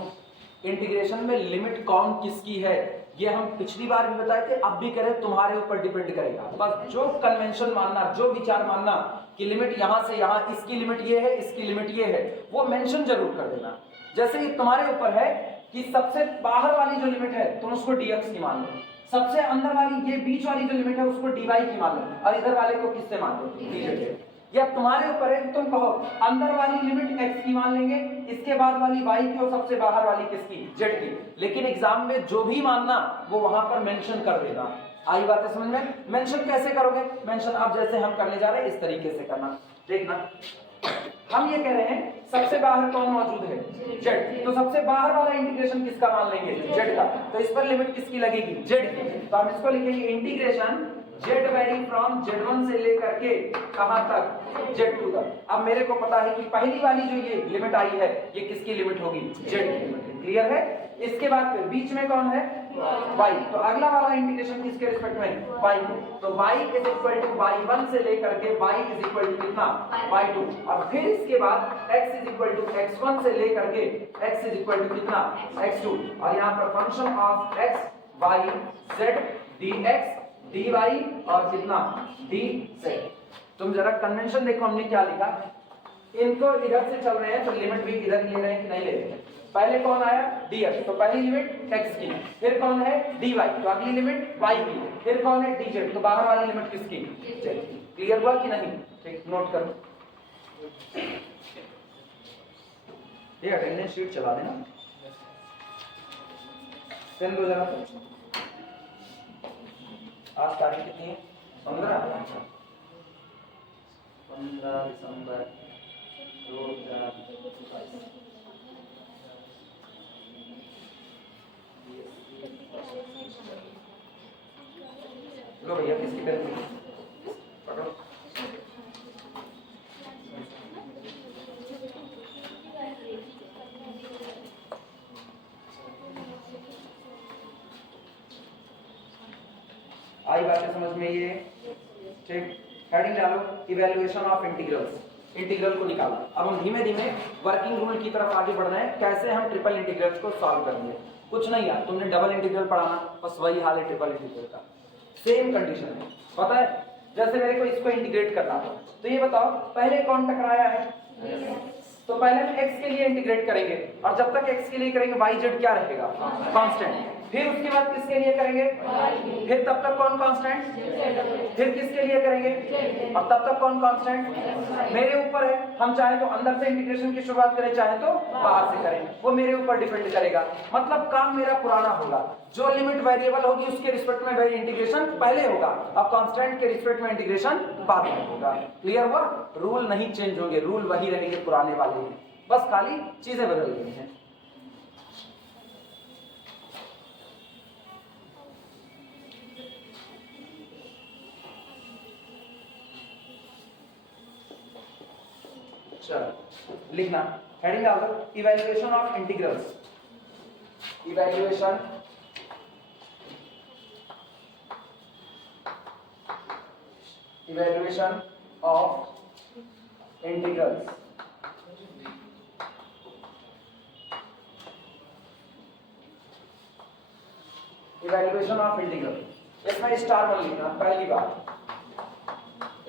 इंटीग्रेशन में लिमिट कौन किसकी है ये हम पिछली बार भी बताए थे, अब भी करें, तुम्हारे ऊपर डिपेंड करेगा। बस जो कन्वेंशन मानना, जो विचार मानना कि लिमिट यहां से यहां, इसकी लिमिट ये है, इसकी लिमिट ये है, वो मेंशन जरूर कर देना। जैसे ये तुम्हारे ऊपर है कि सबसे बाहर वाली जो लिमिट है तुम उसको dx की मान लो, सबसे अंदर वाली ये बीच वाली जो लिमिट है उसको dy की मान लो, और इधर वाले को किससे मान लो? dz से। या तुम्हारे ऊपर है कि तुम कहो अंदर वाली लिमिट x की मान लेंगे, इसके बाद वाली y की और सबसे बाहर वाली किसकी? z की। लेकिन एग्जाम में जो भी मानना वो वहां पर मेंशन कर देना। आई बात है समझ में? मेंशन कैसे करोगे? मेंशन अब जैसे हम करने जा रहे हैं इस तरीके से करना। देखना, हम ये कह रहे हैं सबसे बाहर कौन मौजूद है? z। तो सबसे बाहर वाला इंटीग्रेशन किसका मान लेंगे? z का। तो इस पर लिमिट किसकी लगेगी? z की। तो हम इसको लिखेंगे integration z vary from z1 से लेकर के कहां तक? z2 तक। अब मेरे को पता है कि पहली वाली जो ये लिमिट आई है ये किसकी लिमिट होगी? z की लिमिट। क्लियर है? इसके बाद फिर बीच में कौन है? y। तो अगला वाला इंटीग्रेशन किसके रिस्पेक्ट में? y। तो y is equal to y1 से लेकर के y इज इक्वल टू कितना? y2। और फिर इसके बाद x is equal to x1 से लेकर के x इज इक्वल टू कितना? x2। और यहाँ पर function of x y z dx dy और कितना? dz। तुम जरा कन्वेंशन देखो, हमने क्या लिखा, इनको इधर से चल रहे हैं तो लिमिट भी इधर ले रहे हैं कि नहीं ले रहे हैं? पहले कौन आया? dx, तो पहली लिमिट x की, फिर कौन है? dy, तो अगली लिमिट y की, फिर कौन है? dz, तो बाहर वाली लिमिट किसकी? z की। क्लियर हुआ कि नहीं? ठीक, नोट करो। ये अटेंडेंस शीट चला देना, पेन दो जरा। आज तारीख कितनी है? 15 दिसंबर 2022। लो भैया, किसकी पेन पकड़ो। आई बातें समझ में? ये ठीक, हेडिंग डालो इवैल्यूएशन ऑफ इंटीग्रल्स। इंटीग्रल को निकालो। अब हम धीमे धीमे वर्किंग रूल की तरफ आगे बढ़ रहे हैं, कैसे हम ट्रिपल इंटीग्रल्स को सॉल्व करेंगे। कुछ नहीं यार, तुमने डबल इंटीग्रल पढ़ाना, बस वही हाल है ट्रिपल इंटीग्रल का, सेम कंडीशन है। पता है, जैसे मेरे को इसको इंटीग्रेट करना था, तो ये बताओ पहले कौन टकराया है? तो पहले हम x के लिए इंटीग्रेट करेंगे, और जब तक x के लिए करेंगे y z क्या रहेगा? कांस्टेंट। फिर उसके बाद किसके लिए करेंगे? फिर तब तक कौन कांस्टेंट? फिर किसके लिए करेंगे? और तब तक कौन कांस्टेंट? मेरे ऊपर है, हम चाहे तो अंदर से इंटीग्रेशन की शुरुआत करें, चाहे तो बाहर से करें, वो मेरे ऊपर डिपेंड करेगा। मतलब काम मेरा पुराना होगा, जो लिमिट वेरिएबल होगी उसके रिस्पेक्ट में वही इंटीग्रेशन पहले होगा, और कांस्टेंट के रिस्पेक्ट में इंटीग्रेशन बाद में होगा। क्लियर हुआ? रूल नहीं चेंज होंगे, रूल वही रहेंगे पुराने वाले ही, बस खाली चीजें बदल गई हैं। चलो लिखना, हेडिंग डाल दो evaluation of integrals. Evaluation of integrals. Evaluation of integral, इसमें स्टार वन लिखना, पहली बार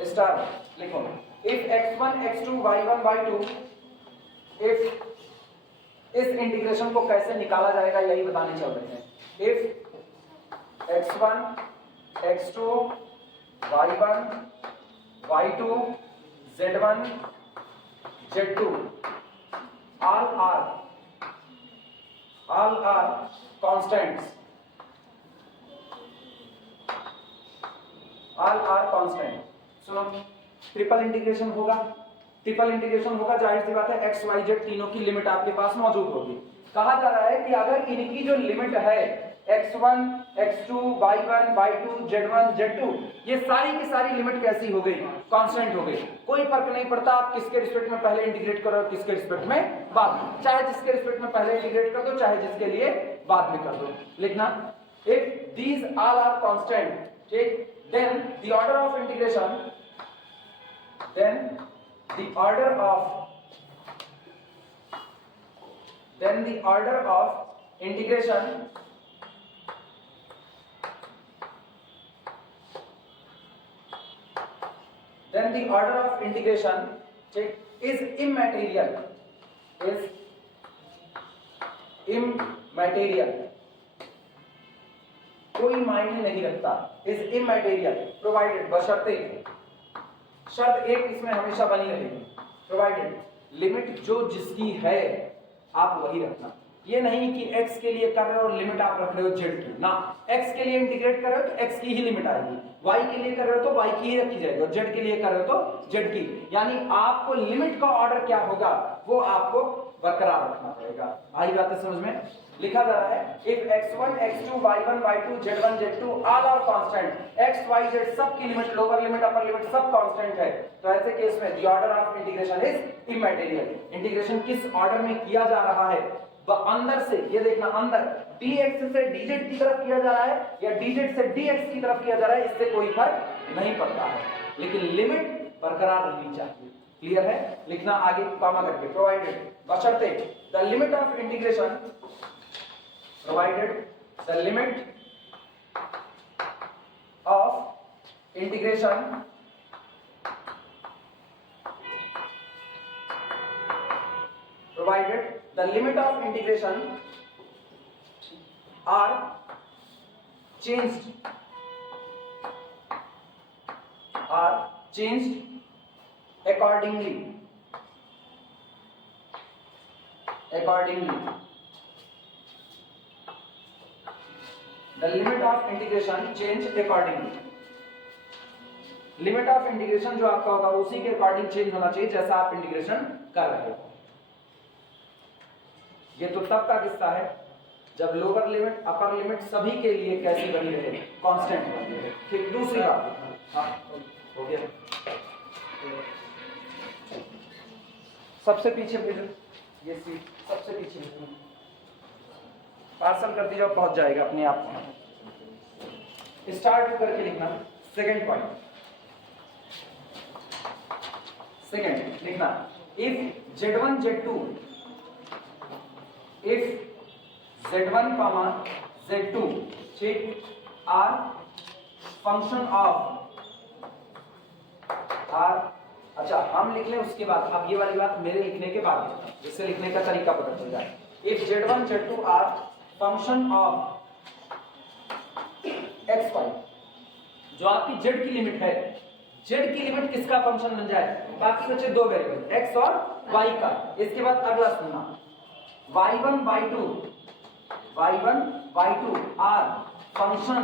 स्टार लिखो। If x1 x2 y1 y2, if इस इंटीग्रेशन को कैसे निकाला जाएगा यही बताने चल रहे हैं। If x1 x2 y1 y2 z1 z2 all are constants, all are constant। सुनो, ट्रिपल इंटीग्रेशन होगा, जाहिर सी बात है एक्स वाई जेड तीनों की लिमिट आपके पास मौजूद होगी। कहा जा रहा है कि अगर इनकी जो लिमिट है x1, x2, y1, y2, z1, z2, ये सारी की सारी लिमिट कैसी हो गई? कांस्टेंट हो गई। कोई फर्क नहीं पड़ता आप किसके रिस्पेक्ट में पहले इंटीग्रेट करो, किसके रिस्पेक्ट में बाद में, चाहे जिसके रिस्पेक्ट में पहले इंटीग्रेट कर दो, चाहे जिसके लिए बाद में कर दो। लिखना, if these all are constant, ठीक, then the order of integration is immaterial, कोई मायने नहीं रखता, is immaterial provided, बशर्ते, शर्त एक इसमें हमेशा बनी रहेगी, प्रोवाइडेड लिमिट जो जिसकी है आप वही रखना। ये नहीं कि x के लिए कर रहे हो और लिमिट आप रख रहे हो z की, ना, x के लिए इंटीग्रेट कर रहे हो तो x की ही लिमिट आएगी, y के लिए कर रहे हो तो y की ही रखी जाएगी, और z के लिए कर रहे हो तो z की। यानी आपको लिमिट का ऑर्डर क्या होगा वो आपको बरकरार रखना पड़ेगा। आई बात है समझ में? लिखा जा रहा है if x1, x2, y1, y2, z1, z2 all are constant, x, y, z सब की limit, lower limit, upper limit सब कांस्टेंट है, तो ऐसे केस में the order of integration is immaterial। Integration किस ऑर्डर में किया जा रहा है? अंदर से, ये देखना, अंदर dx से dz की तरफ किया जा रहा है या dz से dx की तरफ किया जा रहा है, इससे कोई फर्क नहीं पड़ता है, लेकिन लिमिट बरकरार रहनी चाहिए। क्लियर है? लिखना आगे कॉमा करके, प्रोवाइडेड बशर्ते the limit of integration, provided the limit of integration are changed accordingly the limit of integration change accordingly। Limit of integration जो आपका होगा उसी के अकॉर्डिंग चेंज होना चाहिए जैसा आप इंटीग्रेशन कर रहे हो। ये तो तब का किस्सा है जब लोअर लिमिट, अपर लिमिट सभी के लिए कैसी बनी रहे? कांस्टेंट बनी रहे। ठीक, दूसरी बात, हाँ हो गया, सबसे पीछे भेजो, ये सीट सबसे पीछे भेजो, पार्सल कर दीजिए, पहुंच जाएगा अपने आप। स्टार्ट करके लिखना। सेकंड पॉइंट, सेकंड लिखना, इफ z1 z2 z2 ठीक आर फंक्शन ऑफ आर, अच्छा हम लिख लें उसके बाद, अब ये वाली बात मेरे लिखने के बाद लिखना, जिससे लिखने का तरीका पता चल जाए। If z1 z2 are function of x y, जो आपकी z की लिमिट है, z की लिमिट किसका फंक्शन बन जाए? बाकी बचे दो वेरिएबल x और y का। इसके बाद अगला सुनना, y1 y2 are function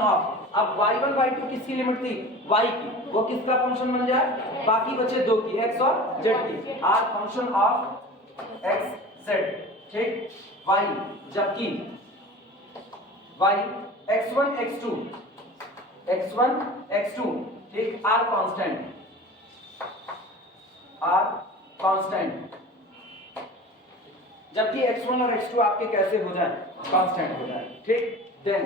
of, अब y1 y2 किसकी लिमिट थी? y की, वो किसका फंक्शन बन जाए? बाकी बचे दो की, x और z की, are function of x z, ठीक, y, जबकि y x1 x2 ठीक आर कांस्टेंट, जबकि x1 और x2 आपके कैसे हो जाए? कांस्टेंट हो जाए, ठीक। देन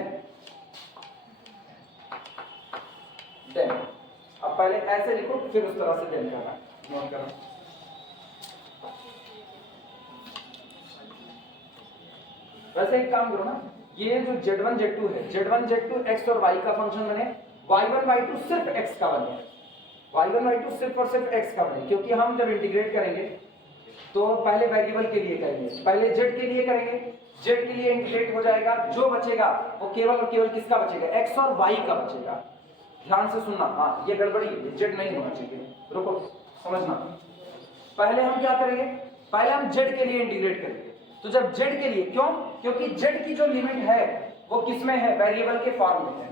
अब पहले ऐसे लिखो, फिर उस तरह से देन करना, नोट करना। वैसे एक काम करो ना, ये जो z1 z2 है, z1 z2 x और y का फंक्शन बने, y1 y2 सिर्फ x का बने, y1 y2 सिर्फ और सिर्फ x का बने, क्योंकि हम जब इंटीग्रेट करेंगे तो पहले वेरिएबल के लिए करेंगे, पहले z के लिए करेंगे, z के लिए इंटीग्रेट हो जाएगा, जो बचेगा वो केवल और केवल किसका बचेगा? x और y का बचेगा। ध्यान से सुनना, हाँ ये गड़बड़ी है, z नहीं होना चाहिए, रुको समझना। पहले हम क्या करेंगे, पहले हम z के लिए इंटीग्रेट करेंगे। तो जब z के लिए, क्यों, क्योंकि z की जो लिमिट है वो किसमें है, वेरिएबल के फॉर्म में है।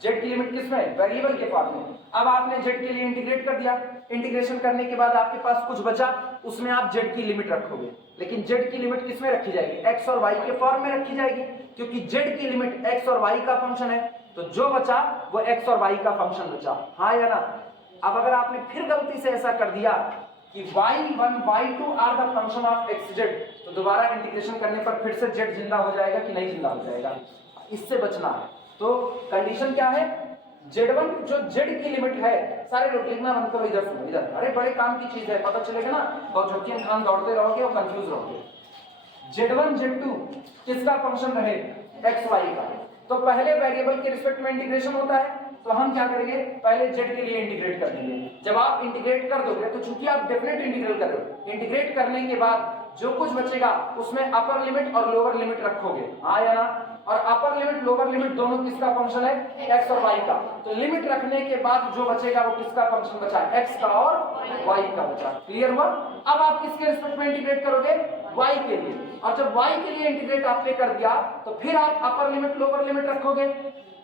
z की लिमिट किसमें है, वेरिएबल के फॉर्म में। अब आपने z के लिए इंटीग्रेट कर दिया, इंटीग्रेशन करने के बाद आपके पास कुछ बचा, उसमें आप z की लिमिट रखोगे, लेकिन z की लिमिट किसमें रखी जाएगी, x और y के फॉर्म में रखी जाएगी, क्योंकि z की लिमिट x और y का फंक्शन है। तो जो बचा वो x और y का फंक्शन बचा, हाँ या ना। अब अगर आपने फिर गलती से ऐसा कर दिया कि y1 y2 are the function of xz, तो दोबारा इंटीग्रेशन करने पर फिर से z जिंदा हो जाएगा कि नहीं जिंदा हो जाएगा, इससे बचना है। तो कंडीशन क्या है, z1 जो z की लिमिट है, सारे लोग लिखना बंद करो, इधर सुनो इधर, अरे बड़े काम की चीज है, पता चलेगा ना, बहुत झटकियां खान दौड़ते रहोगे और कंफ्यूज रहोगे। z1 z2 किसका फंक्शन रहे, x y का। तो पहले वेरिएबल के रिस्पेक्ट में इंटीग्रेशन होता है, तो हम क्या करेंगे, पहले z के लिए इंटीग्रेट कर देंगे। जब आप इंटीग्रेट कर दोगे, तो चूंकि आप डेफिनेट इंटीग्रल कर रहे हो, इंटीग्रेट करने के बाद जो कुछ बचेगा उसमें अपर लिमिट और लोअर लिमिट रखोगे, हाँ या ना। और अपर लिमिट लोअर लिमिट दोनों किसका फंक्शन है, x और y का। तो लिमिट रखने के बाद जो बचेगा वो किसका फंक्शन बचा, x का और y का बचा। क्लियर हुआ। अब आप किसके रिस्पेक्ट में इंटीग्रेट करोगे, y के लिए। और जब y के लिए इंटीग्रेट आपने कर दिया, तो फिर आप अपर लिमिट लोअर लिमिट रखोगे,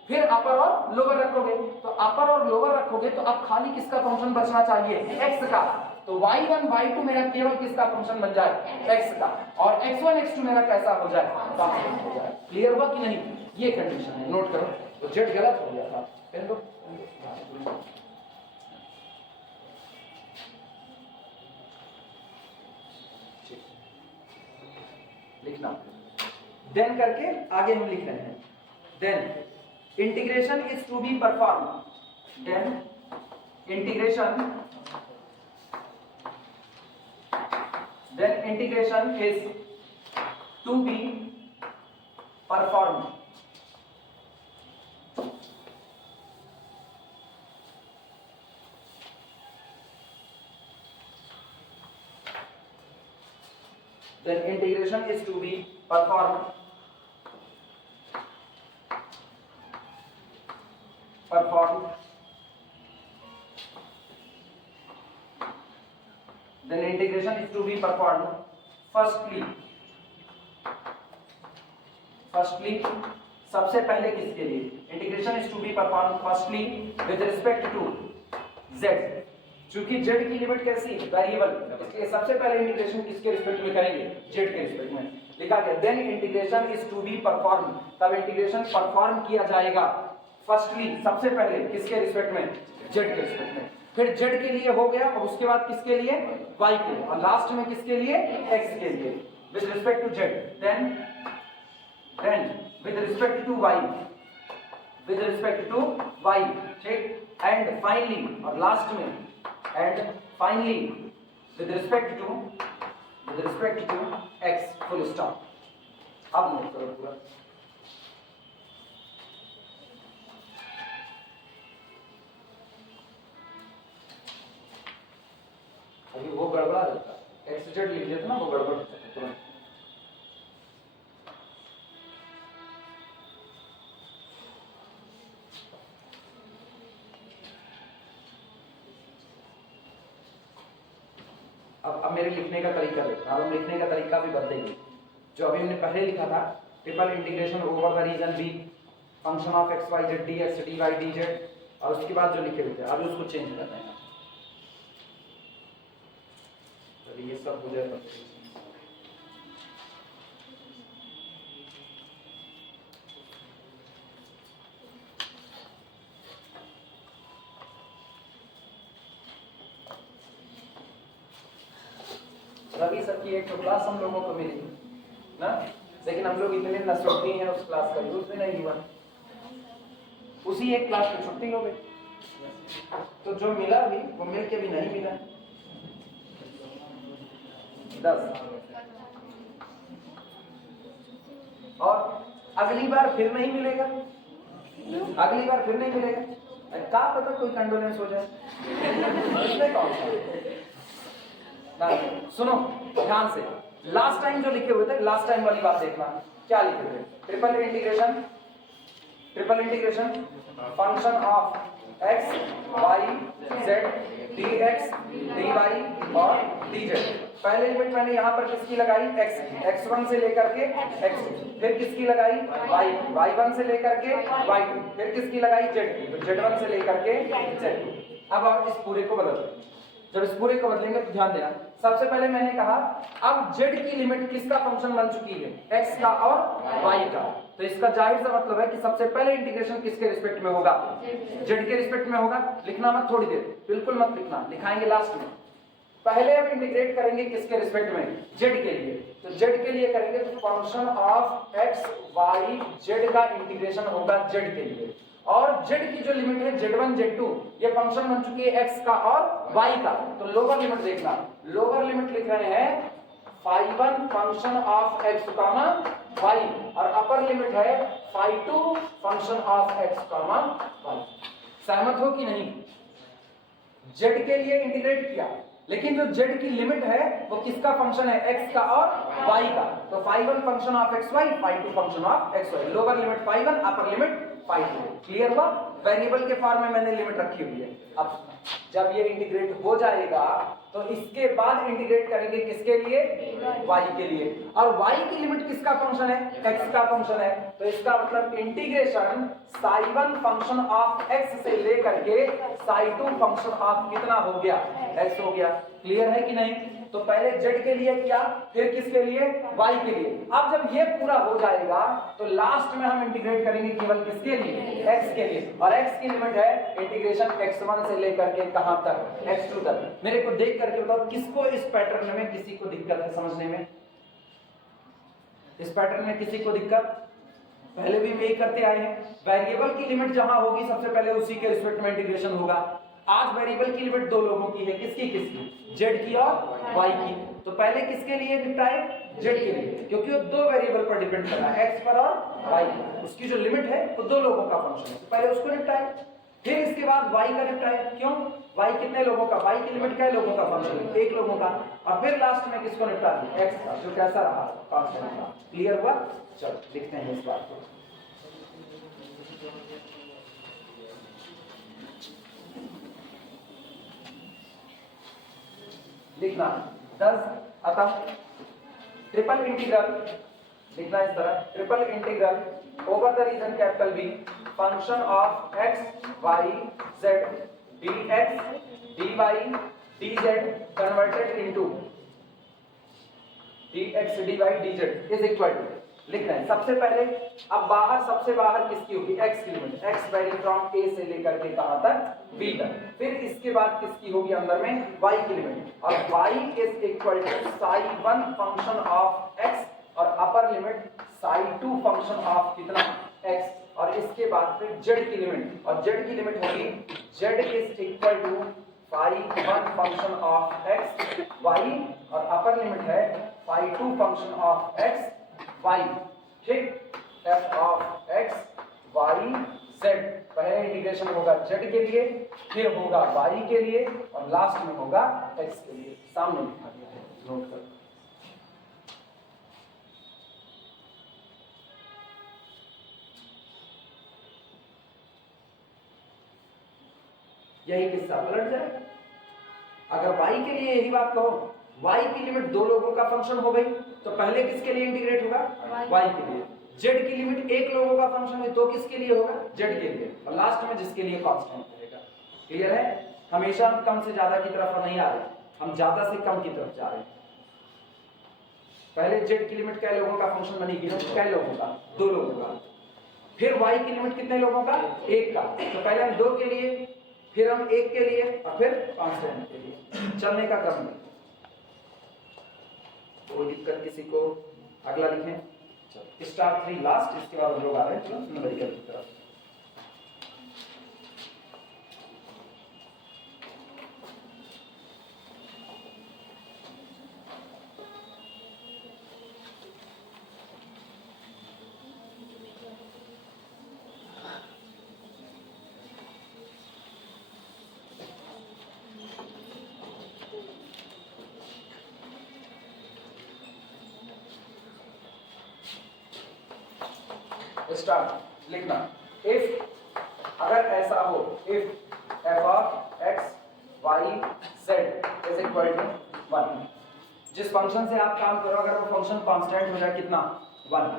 फिर अपर और लोअर रखोगे। तो अपर और लोअर रखोगे तो अब खाली किसका फंक्शन बचना चाहिए, x का। तो y1 y2 मेरा केवल किसका फंक्शन बन जाए, x का, और x1 x2 मेरा कैसा हो जाए, फंक्शन हो जाए। क्लियर हुआ कि नहीं, ये कंडीशन है, नोट करो। तो z गलत हो गया था, पेन लो। लिखना देन करके आगे हम लिख रहे हैं। Then integration is to be perform, then integration is to be performed. Then integration is to be performed. Then integration is to be performed. Firstly, सबसे पहले किसके लिए, integration is to be perform firstly with respect to z। चूंकि z की लिमिट कैसी, वेरिएबल, इसलिए सबसे पहले इंटीग्रेशन किसके रिस्पेक्ट में करेंगे, z के रिस्पेक्ट में। लिखा गया then integration is to be perform, तब इंटीग्रेशन परफॉर्म किया जाएगा फर्स्टली, सबसे पहले किसके रिस्पेक्ट में, z के रिस्पेक्ट में। फिर z के लिए हो गया, और उसके बाद किसके लिए, y के लिए, और लास्ट में किसके लिए, x के लिए विद रिस्पेक्ट टू z। देन with respect to y, ठीक, and finally, और लास्ट में, and finally with respect to x, full stop। अब नोट करो पूरा। अभी वो गड़बड़ा जाता है, x z लिख देते ना, वो गड़बड़ होता है तुरंत। अब मेरे लिखने का तरीका देखना, अब हम लिखने का तरीका भी बदलेंगे। जो अभी हमने पहले लिखा था, triple integration over the region B function of x y z d x d y d z, और उसके बाद जो लिखे हुए थे अभी उसको चेंज करना है। चलिए ये सब हो जाए। रवि सर की एक क्लास हम लोगों को मिली ना, लेकिन हम लोग इतने नसरती हैं उस क्लास का यूज भी नहीं हुआ, उसी एक क्लास में छुट्टी हो गई, तो जो मिला भी वो मिल के भी नहीं मिला। 10 और अगली बार फिर नहीं मिलेगा, अगली बार फिर नहीं मिलेगा, क्या पता कोई कंडोलेंस हो जाए। सुनो ध्यान से, लास्ट टाइम जो लिखे हुए थे, लास्ट टाइम वाली बात देखना, क्या लिखे थे, triple integration function of x y z dx dy और dz। पहले लिमिट मैंने यहाँ पर किसकी लगाई, x की, x1 से लेकर के x2, फिर किसकी लगाई y की, y1 से लेकर के y2, फिर किसकी लगाई z की, तो z1 से लेकर के z2। अब आप इस पूरे को बदल दें। जब इस पूरे को बदलेंगे तो ध्यान देना, सबसे पहले मैंने कहा अब z की लिमिट किसका फंक्शन बन चुकी है, x का और y का, तो इसका जाहिर सा मतलब है कि सबसे पहले इंटीग्रेशन किसके रिस्पेक्ट में होगा, z के रिस्पेक्ट में होगा। लिखना मत, थोड़ी देर बिल्कुल मत लिखना, लिखाएंगे लास्ट में। पहले हम इंटीग्रेट करेंगे किसके रिस्पेक्ट में, z के लिए, तो z के लिए करेंगे तो function of x y z का इंटीग्रेशन होगा z के लिए, और z की जो लिमिट है z1 z2 ये फंक्शन बन चुकी है x का और y का, तो लोअर लिमिट देखना, लोअर लिमिट लिख रहे हैं phi1 function of x comma y, और अपर लिमिट है phi2 function of x comma y। सहमत हो कि नहीं? z के लिए इंटीग्रेट किया, लेकिन जो z की लिमिट है वो किसका फंक्शन है, x का और y का, तो phi1 function of xy, phi2 function of xy, lower limit phi1 upper limit phi2। Clear हुआ? वेरिएबल के फॉर्म में मैंने लिमिट रखी हुई है। अब जब ये इंटीग्रेट हो जाएगा तो इसके बाद इंटीग्रेट करेंगे किसके लिए, y के लिए, और y की लिमिट किसका फंक्शन है, x का फंक्शन है, तो इसका मतलब integration psi1 function of x से लेकर के psi2 फंक्शन ऑफ कितना हो गया, x हो गया। क्लियर है कि नहीं? तो पहले z के लिए किया, फिर किसके लिए, y के लिए। अब जब ये पूरा हो जाएगा तो लास्ट में हम इंटीग्रेट करेंगे केवल किसके लिए, x के लिए, और x की लिमिट है इंटीग्रेशन x1 से लेकर के कहां तक, x2 तक। मेरे को देख करके बताओ किसको इस पैटर्न में किसी को दिक्कत है समझने में, इस पैटर्न में किसी को दिक्कत? पहले भी यही करते आए हैं, वेरिएबल की लिमिट जहां होगी सबसे पहले उसी के रिस्पेक्ट में इंटीग्रेशन होगा। आज वेरिएबल की लिमिट दो लोगों की है, किसकी किसकी, z की और y की, तो पहले किसके लिए निपटाए, z के लिए, क्योंकि वो दो वेरिएबल पर डिपेंड कर रहा है, x पर और y पर, उसकी जो लिमिट है वो दो लोगों का फंक्शन है, तो पहले उसको निपटाए, फिर इसके बाद y का निपटाए। क्यों, y कितने लोगों का, y की लिमिट क्या लोगों का फंक्शन है, एक लोगों का, और फिर लास्ट में किसको निपटा दिया, x का, जो कैसा रहा, कांस्टेंट का। क्लियर हुआ? चलो लिखते हैं इस बात को। लिखना 10 अतः ट्रिपल इंटीग्रल, लिखना इस तरह, triple integral over the region capital B function of x y z dx dy dz converted into dx dy dz is equal to, लिखना है सबसे पहले, अब बाहर सबसे बाहर किसकी होगी, x की limit, x vary from a से लेकर के कहां तक, b तक, फिर इसके बाद किसकी होगी अंदर में, y की लिमिट, और y is equal to psi1 function of x, और upper limit psi2 function of कितना, x, और इसके बाद फिर z की लिमिट, और z की लिमिट होगी z is equal to phi1 function of x y, और अपर लिमिट है phi2 function of x y, ठीक, f of x y z, पहले इंटीग्रेशन होगा z के लिए, फिर होगा y के लिए, और लास्ट में होगा x के लिए। सामने लिखा गया है, नोट कर। यही किस्सा पलट जाए। अगर y के लिए यही बात कहो, y की लिमिट दो लोगों का फंक्शन हो गई, तो पहले किसके लिए इंटीग्रेट होगा, y के लिए, z की लिमिट एक लोगों का फंक्शन है तो किसके लिए होगा, z के लिए, और लास्ट में जिसके लिए कांस्टेंट रहेगा। क्लियर है? हमेशा हम कम से ज्यादा की तरफ नहीं आ रहे, हम ज्यादा से कम की तरफ जा रहे हैं। पहले z की लिमिट कै लोगों का फंक्शन बनेगी, कै लोगों का, दो लोगों का, फिर y की लिमिट कितने लोगों का, एक का, तो पहले हम दो के लिए, फिर हम एक के लिए, और फिर कांस्टेंट के लिए, चलने का क्रम में। कोई दिक्कत किसी को? अगला लिखें, स्टार 3 लास्ट, इसके बाद हम लोग आ रहे हैं न्यूमेरिकल की तरफ। स्टार्ट, लिखना, इफ, अगर ऐसा हो, if f of x y z is equal to 1। जिस फंक्शन से आप काम करो अगर वो फंक्शन कांस्टेंट हो जाए कितना 1,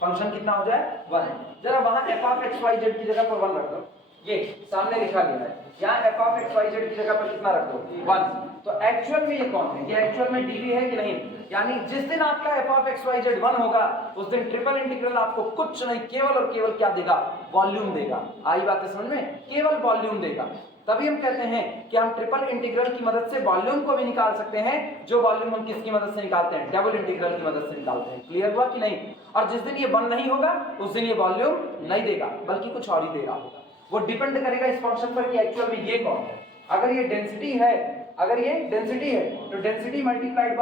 फंक्शन कितना हो जाए 1, जरा वहां f(x,y,z) की जगह पर 1 रख दो, ये सामने लिखा गया है, यहाँ f(x,y,z) की जगह पर कितना रख दो 1। तो एक्चुअल में ये कौन है, ये एक्चुअल में dv है कि नहीं, यानी जिस दिन आपका f(x,y,z) 1 होगा उस दिन ट्रिपल इंटीग्रल आपको कुछ नहीं केवल और केवल क्या देगा, वॉल्यूम देगा। आई बात समझ में, केवल वॉल्यूम देगा। तभी हम कहते हैं कि हम ट्रिपल इंटीग्रल की मदद से वॉल्यूम को भी निकाल सकते हैं, जो वॉल्यूम हम किसकी मदद से निकालते हैं, डबल इंटीग्रल की मदद से निकालते हैं। क्लियर हुआ कि नहीं। और जिस दिन ये 1 नहीं होगा उस दिन ये वॉल्यूम नहीं देगा बल्कि कुछ और ही दे रहा होगा। वो डिपेंड करेगा इस फंक्शन पर कि एक्चुअल में ये कौन है। अगर ये डेंसिटी है, अगर ये डेंसिटी है तो डेंसिटी मल्टीप्लाइड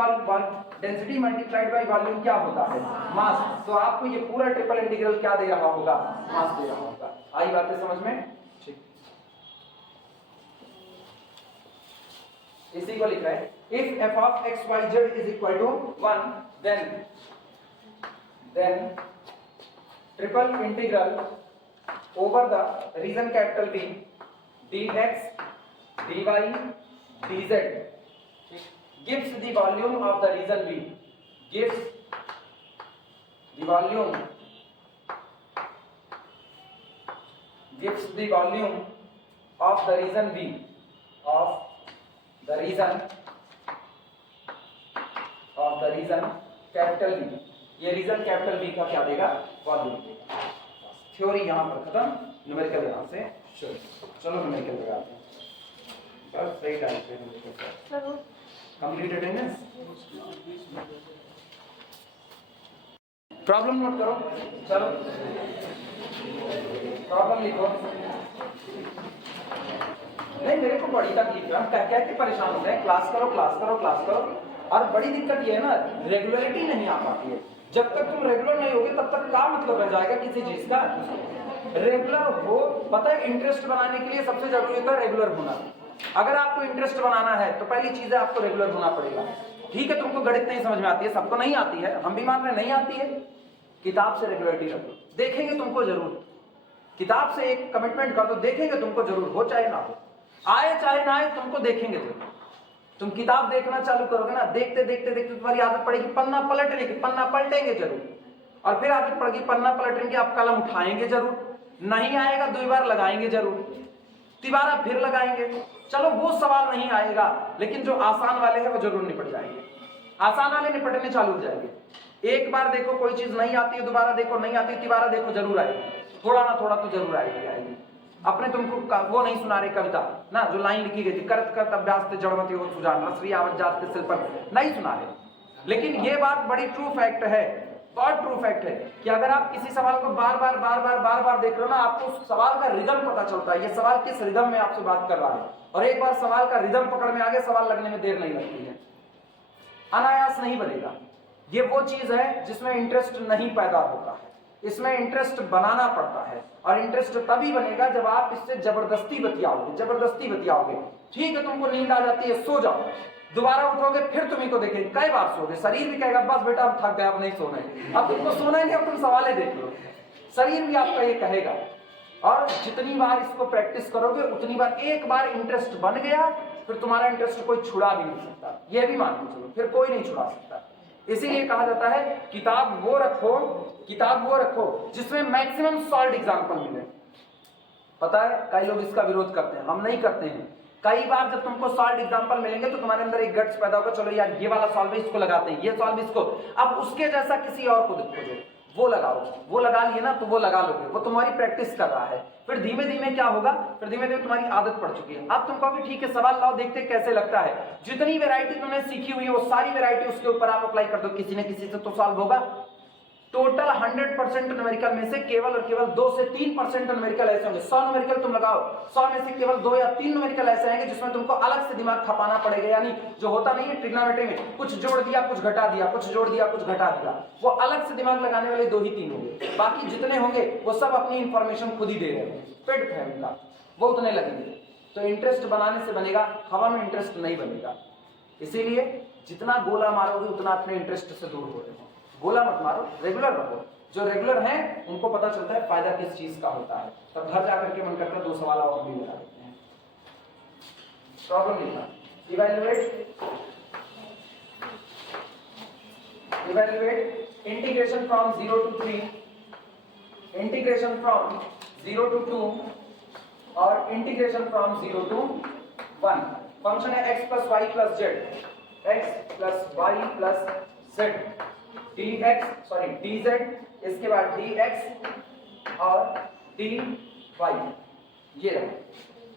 बाय वॉल्यूम क्या होता है, मास। तो आपको ये पूरा ट्रिपल इंटीग्रल क्या दे रहा होगा, मास दे रहा होगा। आई बातें समझ में, ठीक। इसी को लिख रहे हैं, if f(x,y,z) is equal to 1 then triple integral over the region capital B dx dy dz gives the volume of the region B, gives the volume of the region B, of the region capital B। ये रीजन कैपिटल B का क्या देगा, वॉल्यूम देगा। थ्योरी यहां पर खत्म, न्यूमेरिकल यहां से शुरू। चलो न्यूमेरिकल लगाते हैं, बस सही टाइम पे numerical complete attendance. Problem note करो, चलो प्रॉब्लम लिखो। नहीं मेरे को बड़ी तकलीफ है, हम कह के परेशान हो रहे हैं, क्लास करो क्लास करो क्लास करो। और बड़ी दिक्कत ये है ना, रेगुलरिटी नहीं आ पाती है। जब तक तुम रेगुलर नहीं होगे तब तक क्या मतलब रह जाएगा किसी चीज का। रेगुलर हो, पता है इंटरेस्ट बनाने के लिए सबसे जरूरी होता है रेगुलर होना। अगर आपको इंटरेस्ट बनाना है तो पहली चीज है आपको रेगुलर होना पड़ेगा। ठीक है, तुमको गणित नहीं समझ में आती है, सबको नहीं आती है, हम भी मान रहे नहीं आती है, किताब से रेगुलरिटी रखो, देखेंगे तुमको जरूर। किताब से एक कमिटमेंट कर दो, देखेंगे तुमको जरूर, हो चाहे ना हो, आए चाहे ना आए, तुमको देखेंगे जरूर। तुम किताब देखना चालू करोगे ना, देखते देखते देखते तुम्हारी आदत पड़ेगी पन्ना पलटने की, पन्ना पलटेंगे जरूर, और फिर आदत पड़ेगी पन्ना पलटेंगे, आप कलम उठाएंगे जरूर, नहीं आएगा 2 बार लगाएंगे जरूर, तिबारा फिर लगाएंगे। चलो वो सवाल नहीं आएगा, लेकिन जो आसान वाले हैं वो जरूर निपट जाएंगे। आसान वाले निपटने चालू हो जाएंगे। एक बार देखो कोई चीज नहीं आती है, दोबारा देखो नहीं आती, तिबारा देखो जरूर आएगी, थोड़ा ना थोड़ा तो जरूर आएगी। अपने तुमको वो नहीं सुना रहे कविता ना, जो लाइन लिखी गई थी, करत करत अभ्यास से जड़मती हो सुजान रसरी आवत जात के सिर पर, नहीं सुना रहे। लेकिन ये बात बड़ी ट्रू फैक्ट है, बहुत ट्रू फैक्ट है कि अगर आप किसी सवाल को बार बार देख रहे हो ना, आपको उस सवाल का रिदम पता चलता है, ये सवाल किस रिदम में आपसे बात कर रहा है। और एक बार सवाल का रिदम पकड़ में आ गया, सवाल लगने में देर नहीं लगती है, अनायास नहीं बनेगा। ये वो चीज है जिसमें इंटरेस्ट नहीं पैदा होता है, इसमें इंटरेस्ट बनाना पड़ता है। और इंटरेस्ट तभी बनेगा जब आप इससे जबरदस्ती बतियाओगे। ठीक है, तुमको नींद आ जाती है, सो जाओ, दोबारा उठोगे फिर तुम्ही को देखेंगे, कई बार सोगे, शरीर भी कहेगा बस बेटा अब थक गया, अब नहीं सोना है, अब तुमको सोना ही नहीं, अब तुम सवाले देख लो, शरीर भी आपका ये कहेगा। और जितनी बार इसको प्रैक्टिस करोगे उतनी बार, एक बार इंटरेस्ट बन गया फिर तुम्हारा इंटरेस्ट कोई छुड़ा भी नहीं सकता, ये भी मान के चलो, फिर कोई नहीं छुड़ा सकता। इसीलिए कहा जाता है किताब वो रखो जिसमें मैक्सिमम सॉल्ड एग्जांपल मिले। पता है कई लोग इसका विरोध करते हैं, हम नहीं करते हैं। कई बार जब तुमको सॉल्ड एग्जांपल मिलेंगे तो तुम्हारे अंदर एक गट्स पैदा होगा, चलो यार ये वाला सॉल्व इसको लगाते हैं, ये सॉल्व इसको, अब उसके जैसा किसी और को खोजो, वो लगाओ, वो लगा लिए ना तो वो लगा लोगे, वो तुम्हारी प्रैक्टिस कर रहा है। फिर धीमे धीमे क्या होगा, फिर धीमे धीमे तुम्हारी आदत पड़ चुकी है। अब तुम कहोगे ठीक है सवाल लाओ देखते कैसे लगता है, जितनी वैरायटी तुमने सीखी हुई है वो सारी वैरायटी उसके ऊपर आप अप्लाई कर दो, किसी न किसी से तो सॉल्व होगा। टोटल 100% न्यूमेरिकल में से केवल और केवल 2 से 3% न्यूमेरिकल ऐसे होंगे। 100 न्यूमेरिकल तुम लगाओ, 100 में से केवल 2 या 3 न्यूमेरिकल ऐसे आएंगे जिसमें तुमको अलग से दिमाग खपाना पड़ेगा। यानी जो होता नहीं है ट्रिग्नोमेट्री में, कुछ जोड़ दिया कुछ घटा दिया, कुछ जोड़ दिया कुछ घटा दिया, वो अलग से दिमाग लगाने वाले 2 ही 3 होंगे। बाकी जितने होंगे वो सब अपनी इंफॉर्मेशन खुद ही दे रहे हैं, पेड है उनका, वो उतने लगेंगे। तो इंटरेस्ट बनाने से बनेगा, हवा में इंटरेस्ट नहीं बनेगा। इसीलिए जितना गोला मारोगे उतना अपने इंटरेस्ट से दूर हो रहे हो। गोला मत मारो, रेगुलर रहो। जो रेगुलर हैं उनको पता चलता है फायदा किस चीज का होता है। तब घर जाकर के मन करता है 2 सवाल और भी लगा देते हैं। प्रॉब्लम लिखना, evaluate integration from 0 to 3, integration from 0 to 2 और इंटीग्रेशन फ्रॉम 0 to 1। फंक्शन है x plus y plus z, x plus y plus z, dz, इसके बाद dx और dy, ये रहा,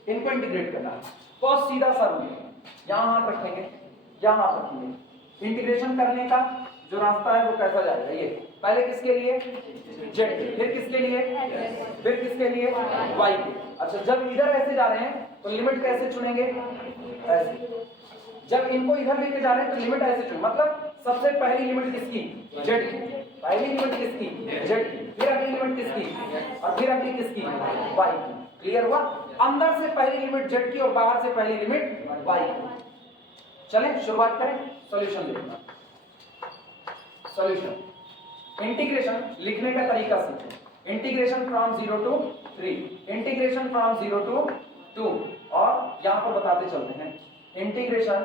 इनको इंटीग्रेट करना है। बहुत सीधा सा रूल है, यहाँ हाथ रखेंगे, यहाँ हाथ रखेंगे, इंटीग्रेशन करने का जो रास्ता है वो कैसा जाएगा, ये पहले किसके लिए z, फिर किसके लिए, फिर किसके लिए y के। अच्छा, जब इधर ऐसे जा रहे हैं तो लिमिट कैसे चुनेंगे, ऐसे। जब इनको इधर लेके जा रहे हैं तो लिमिट ऐसे चुन, मतलब सबसे पहली लिमिट किसकी, z की, पहली लिमिट किसकी, z की, फिर अगली लिमिट किसकी, और फिर अगली किसकी, y की। क्लियर हुआ? अंदर से पहली लिमिट z की और बाहर से पहली लिमिट y की। चलें शुरुआत करें, सॉल्यूशन देखना। सॉल्यूशन, इंटीग्रेशन लिखने का तरीका सीखें। Integration from 0 to 3, integration from 0 to 2, और यहां पर बताते चलते हैं इंटीग्रेशन,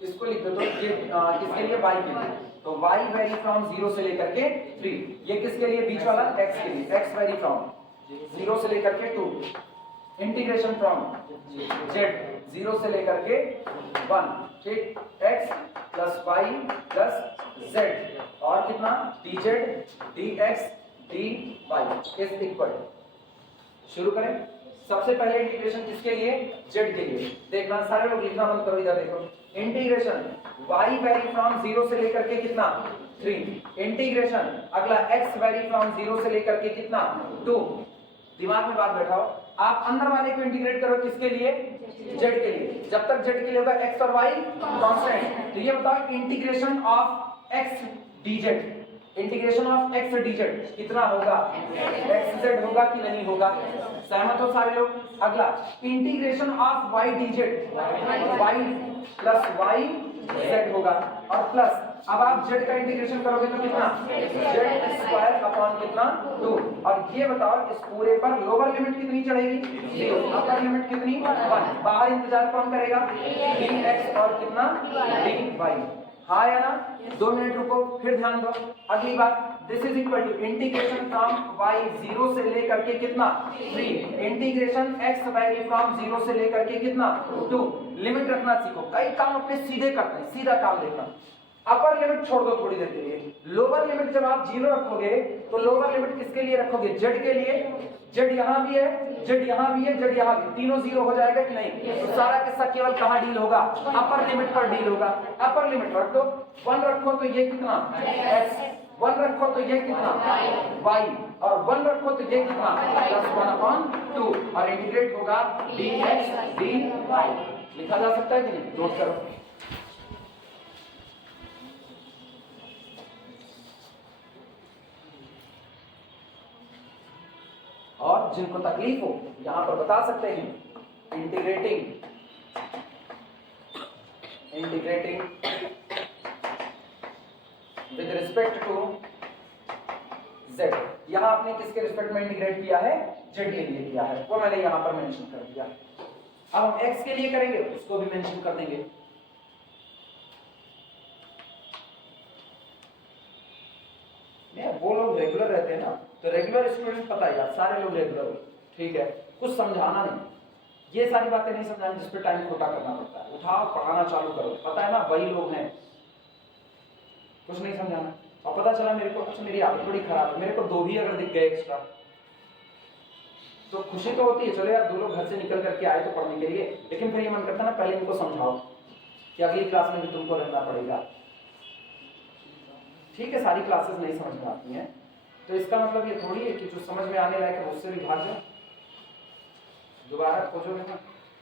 इसको लिख दो तो ये किसके लिए, y के लिए, तो y वेरी फ्रॉम 0 से लेकर के 3, ये किसके लिए, बीच वाला x के लिए, x वेरी फ्रॉम 0 से लेकर के 2, इंटीग्रेशन फ्रॉम z 0 से लेकर के 1, ठीक, x plus y plus z, और कितना, dz dx dy is equal. शुरू करें। सबसे पहले इंटीग्रेशन किसके लिए, z के लिए। देखना सारे लोग लिखना बंद करो, इधर देखो, इंटीग्रेशन y वेरी फ्रॉम 0 से लेकर के कितना, 3, इंटीग्रेशन अगला x वेरी फ्रॉम 0 से लेकर के कितना, 2। दिमाग में बात बैठाओ, आप अंदर वाले को इंटीग्रेट करो किसके लिए, z के लिए। जब तक z के लिए होगा x और y कांस्टेंट, तो ये बताओ integration of x dz, integration of x dz कितना होगा, xz होगा कि नहीं होगा, सहमत हो सारे लोग। अगला integration of y dz, y plus y z होगा, और प्लस अब आप z का इंटीग्रेशन करोगे तो कितना, z स्क्वायर अपॉन कितना, 2। और ये बताओ इस पूरे पर लोअर लिमिट कितनी चढ़ेगी, 0, अपर लिमिट कितनी, 1, बाहर इंतजार कौन करेगा, dx और कितना, dy। हाँ या ना, 2 मिनट रुको, फिर ध्यान दो। अगली बात, this is equal to integration from y 0 से लेकर के कितना, 3, इंटीग्रेशन x वेरी फ्रॉम 0 से लेकर के कितना, 2। लिमिट रखना सीखो, कई काम अपने सीधे करते हैं, सीधा काम देखना। अपर लिमिट छोड़ दो थोड़ी देर के लिए, लोअर लिमिट जब आप 0 रखोगे तो लोअर लिमिट किसके लिए रखोगे, z के लिए। z यहां भी है, z यहां भी है, z यहां भी, तीनों 0 हो जाएगा कि नहीं। तो सारा किस्सा केवल कहां डील होगा, अपर लिमिट पर डील होगा। अपर लिमिट रख दो, 1 रखो तो ये कितना, x, 1 रखो तो ये कितना, y, और 1 रखो तो ये कितना, +1/2, और इंटीग्रेट होगा dx dy। लिखा जा सकता है कि नहीं, नोट करो। और जिनको तकलीफ हो यहां पर बता सकते हैं, integrating with respect to z, यहां आपने किसके रिस्पेक्ट में इंटीग्रेट किया है, z के लिए किया है, वो मैंने यहां पर मेंशन कर दिया। अब हम x के लिए करेंगे, उसको भी मेंशन कर देंगे। वो लोग रेगुलर रहते हैं ना, तो रेगुलर स्टूडेंट पता है यार, सारे लोग रेगुलर हो, ठीक है, कुछ समझाना नहीं, ये सारी बातें नहीं समझानी जिस पे टाइम खोटा करना पड़ता है। उठाओ पढ़ाना चालू करो, पता है ना वही लोग हैं, कुछ नहीं समझाना। और पता चला मेरे को, अच्छा मेरी आदत बड़ी खराब है, मेरे को 2 भी अगर दिख गए एक्स्ट्रा तो खुशी तो होती है, चलो यार 2 लोग घर से निकल करके आए तो पढ़ने के लिए, लेकिन फिर ये मन करता है ना पहले इनको समझाओ कि अगली क्लास में भी तुमको रहना पड़ेगा। ठीक है, सारी क्लासेस नहीं समझ में आती हैं, तो इसका मतलब ये थोड़ी है कि जो समझ में आने लायक है उससे भी भाग जाओ, दोबारा खोजोगे ना,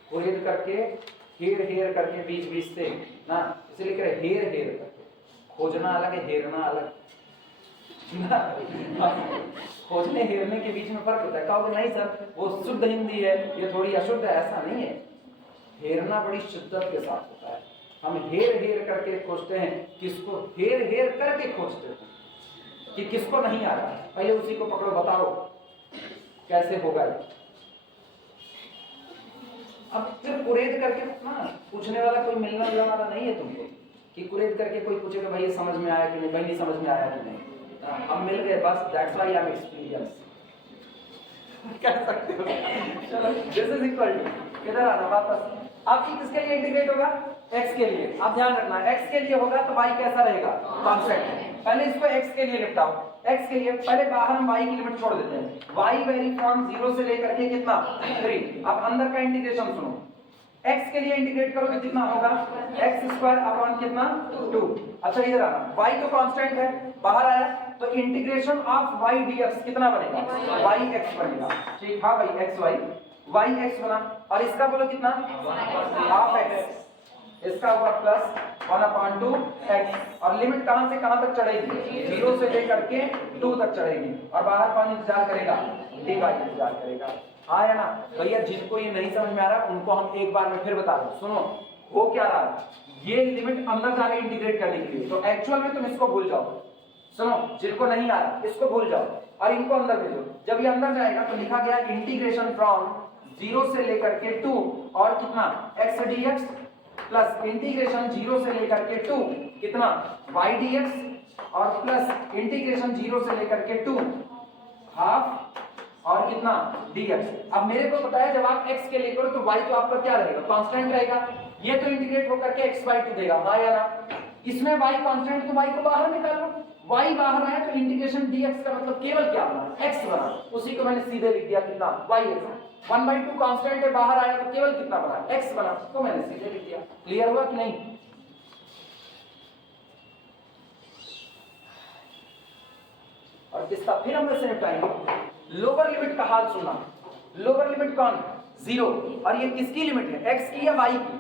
खोज करके हेर करके बीच से ना, इसे लिख रहे हेर करके, खोजना अलग है, हेरना अलग खोजने हेरने के बीच में फर्क होता है। कहोगे नहीं सर वो शुद्ध हिंदी है, ये थोड़ी अशुद्ध है, ऐसा नहीं है, हेरना बड़ी शिद्दत के साथ होता है। हम हेर करके खोजते हैं, किसको हेर करके खोजते हैं कि किसको नहीं आ रहा, पहले उसी को पकड़ो, बताओ कैसे होगा ये। अब फिर कुरेद करके ना पूछने वाला कोई मिलना जुलने वाला नहीं है तुमको कि कुरेद करके कोई पूछेगा भाई ये समझ में आया कि नहीं, भाई नहीं समझ में आया कि नहीं। हम मिल गए बस, that's why I am experience. कह सकते हो। चलो दिस इज इक्वल टू, किधर आना वापस, आपकी किसके लिए इंटीग्रेट होगा, x के लिए। आप ध्यान रखना x के लिए होगा तो y कैसा रहेगा, कांस्टेंट। पहले इसको x के लिए निपटाओ, x के लिए पहले बाहर हम y की लिमिट छोड़ देते हैं। y वेरी फ्रॉम 0 से लेकर के कितना 3। अब अंदर का इंटीग्रेशन सुनो, x के लिए इंटीग्रेट करो तो कितना होगा x स्क्वायर अपॉन कितना 2। अच्छा इधर आना, y तो कांस्टेंट है, बाहर आया तो इंटीग्रेशन ऑफ y dx कितना बनेगा, yx बनेगा। ठीक, हाँ भाई y x बना, और इसका बोलो कितना हाफ x, इसका होगा प्लस 1/2 x, और लिमिट कहां से कहां तक चढ़ेगी, 0 से लेकर के 2 तक चढ़ेगी, और बाहर कौन इंतजार करेगा, dy इंतजार करेगा। हाँ या ना भैया, जिनको ये नहीं समझ में आ रहा उनको हम एक बार में फिर बता दो। सुनो हो क्या रहा है, ये लिमिट अंदर जा रही इंटीग्रेट करने के लिए, तो एक्चुअल में तुम इसको भूल जाओ। सुनो जिनको नहीं आ रहा इसको भूल जाओ और इनको अंदर भेजो। जब ये अंदर जाएगा तो लिखा गया इंटीग्रेशन फ्रॉम 0 से लेकर के 2 और कितना x dx प्लस इंटीग्रेशन 0 से लेकर के 2 कितना y dx और प्लस इंटीग्रेशन 0 से लेकर के 2 हाफ और कितना dx। अब मेरे को पता है जब आप x के लिए करो तो y तो आपका क्या रहेगा, कांस्टेंट रहेगा। ये तो इंटीग्रेट होकर के x/2 देगा, हाँ या ना। इसमें y कांस्टेंट तो y को बाहर निकालो, y बाहर आया तो इंटीग्रेशन dx का मतलब केवल क्या बना, x बना। उसी को मैंने सीधे लिख दिया कितना yx। 1/2 कांस्टेंट है, बाहर आया तो केवल कितना बना, x बना, तो मैंने सीधे लिख दिया। क्लियर हुआ कि नहीं। और इसका फिर हम ऐसे निपटाएंगे। लोअर लिमिट का हाल सुनना, लोअर लिमिट कौन 0, और ये किसकी लिमिट है, x की या y की,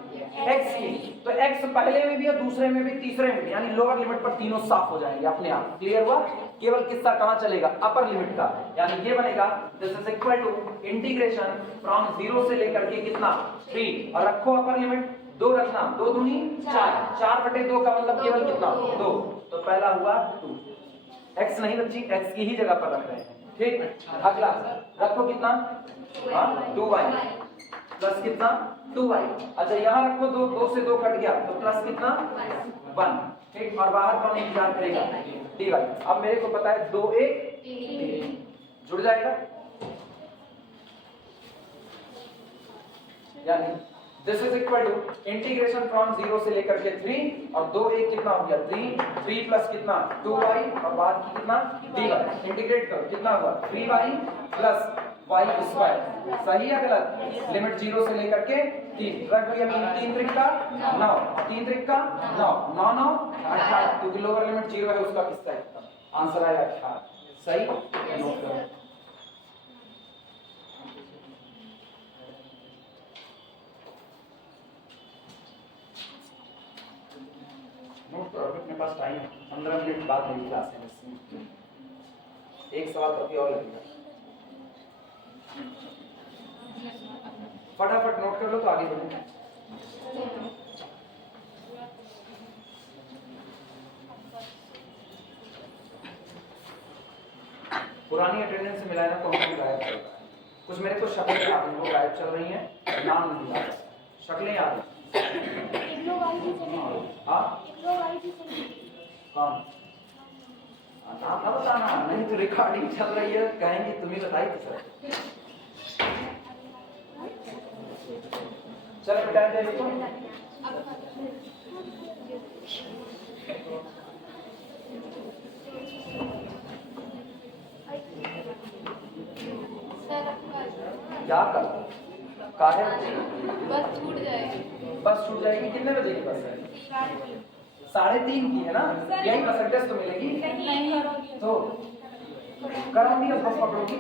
x की। तो x पहले में भी और दूसरे में भी तीसरे में भी, यानी लोअर लिमिट पर तीनों साफ हो जाएंगे अपने आप। क्लियर हुआ। केवल किस्सा कहां चलेगा, अपर लिमिट का, यानी ये बनेगा this is equal to integration from 0 से लेकर के कितना 3, और रखो अपर लिमिट 2 रखना, 2 दूनी 4, 4/2 का मतलब केवल कितना 2। तो पहला हुआ 2, x नहीं बच्ची, x की ही जगह पर रख रहे हैं। ठीक, अगला रखो कितना 2y प्लस कितना 2y। अच्छा यहाँ रखो 2 से 2 कट गया तो प्लस कितना 1। ठीक, और बाहर कौन इंतजार करेगा dy। अब मेरे को पता है 2 1 जुड़ जाएगा, यानी this is equal to integration from 0 से लेकर के 3 और 2 1 कितना हो गया 3 प्लस कितना 2y और बाद की कितना dy। इंटीग्रेट करो कितना हुआ 3y प्लस y स्क्वायर। सही है गलत, लिमिट 0 से लेकर के 3 रख दिया, 3 त्रिका 9, 3 त्रिका 9, 9 9 18, क्योंकि लोअर लिमिट 0 है उसका किसका है, आंसर आएगा 18। सही, नोट करो। नोट करो, अपने पास टाइम है, 15 मिनट बाद मेरी क्लास है, एक सवाल तो अभी और लगेगा। फटाफट नोट कर लो तो आगे बढ़ो। पुरानी अटेंडेंस से मिलाया ना तो हम गायब चल रहा है। कुछ मेरे को शक्लें याद हैं, वो गायब चल रही हैं, नाम नहीं याद, शक्लें याद हैं। हाँ कौन, नाम ना बताना, नहीं तो रिकॉर्डिंग चल रही है, कहेंगे तुम्हें बताई थी सर। चलो बेटा देखो, क्या कर काहे बस छूट जाएगी, बस छूट जाएगी। कितने बजे की बस है, 3:30 की है ना, यही बस एड्रेस तो मिलेगी, तो कराऊंगी और बस पकड़ोगी।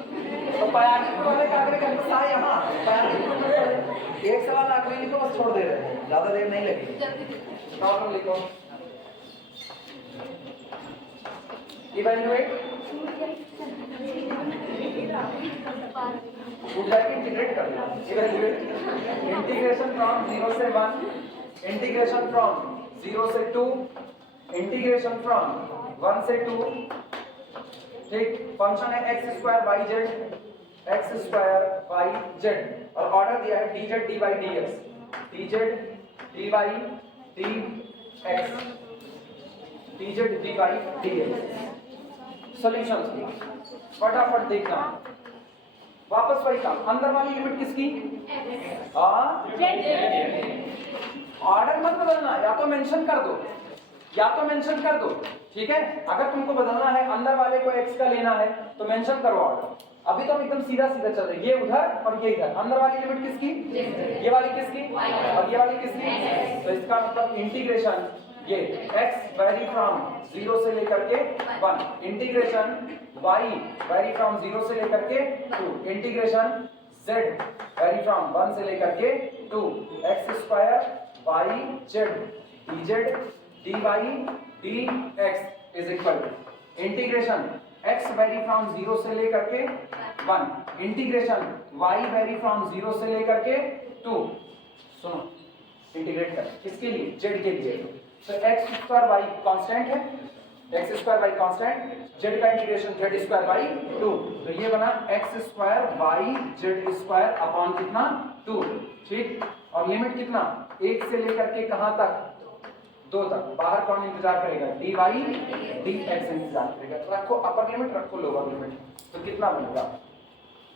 तो पयागी वाले कागरे का बस आ यहाँ पयागी, एक सवाल आखिरी लिखो, बस छोड़ दे रहे हैं, ज्यादा देर नहीं लगेगी। प्रॉब्लम लिखो, इवैल्यूएट उठ जाके इंटीग्रेट कर लो, इवैल्यूएट इंटीग्रेशन फ्रॉम 0 से 1, इंटीग्रेशन फ्रॉम 0 से 2, इंटीग्रेशन फ्रॉम 1 से 2। ठीक, फंक्शन है x square y z, x square y z और ऑर्डर दिया है d z d y d x, d z d y d x, d z d y d x. Solution फटाफट देखना, वापस वही काम, अंदर वाली लिमिट किसकी? ऑर्डर मत बदलना, या तो मेंशन कर दो या तो मेंशन कर दो, ठीक है। अगर तुमको बदलना है अंदर वाले को x का लेना है तो मेंशन करो ऑर्डर। अभी तो हम एकदम सीधा सीधा चल रहे, ये उधर और ये इधर। अंदर वाली लिमिट किसकी? ये वाली किसकी? और ये वाली किसकी? तो इसका मतलब इंटीग्रेशन ये x वैरी फ्रॉम 0 से लेकर के 1, इंटीग्रेशन y वैरी फ्रॉम 0 से लेकर के 2, इंटीग्रेशन z वैरी फ्रॉम 1 से लेकर के 2, x square y z dz dy dx is equal to integration x vary from 0 से लेकर के 1, इंटीग्रेशन y वैरी फ्रॉम 0 से लेकर के 2। सुनो, इंटीग्रेट कर किसके लिए? z के लिए। तो x स्क्वायर y कांस्टेंट है, x square y constant, z का इंटीग्रेशन z स्क्वायर बाई 2, तो ये बना x square y z square upon कितना? 2, ठीक। और लिमिट कितना? 1 से लेकर के कहां तक? 2 तक। बाहर कौन इंतजार करेगा? dy dx इंतजार करेगा। तो रखो अपर लिमिट, रखो लोअर लिमिट, तो कितना बनेगा?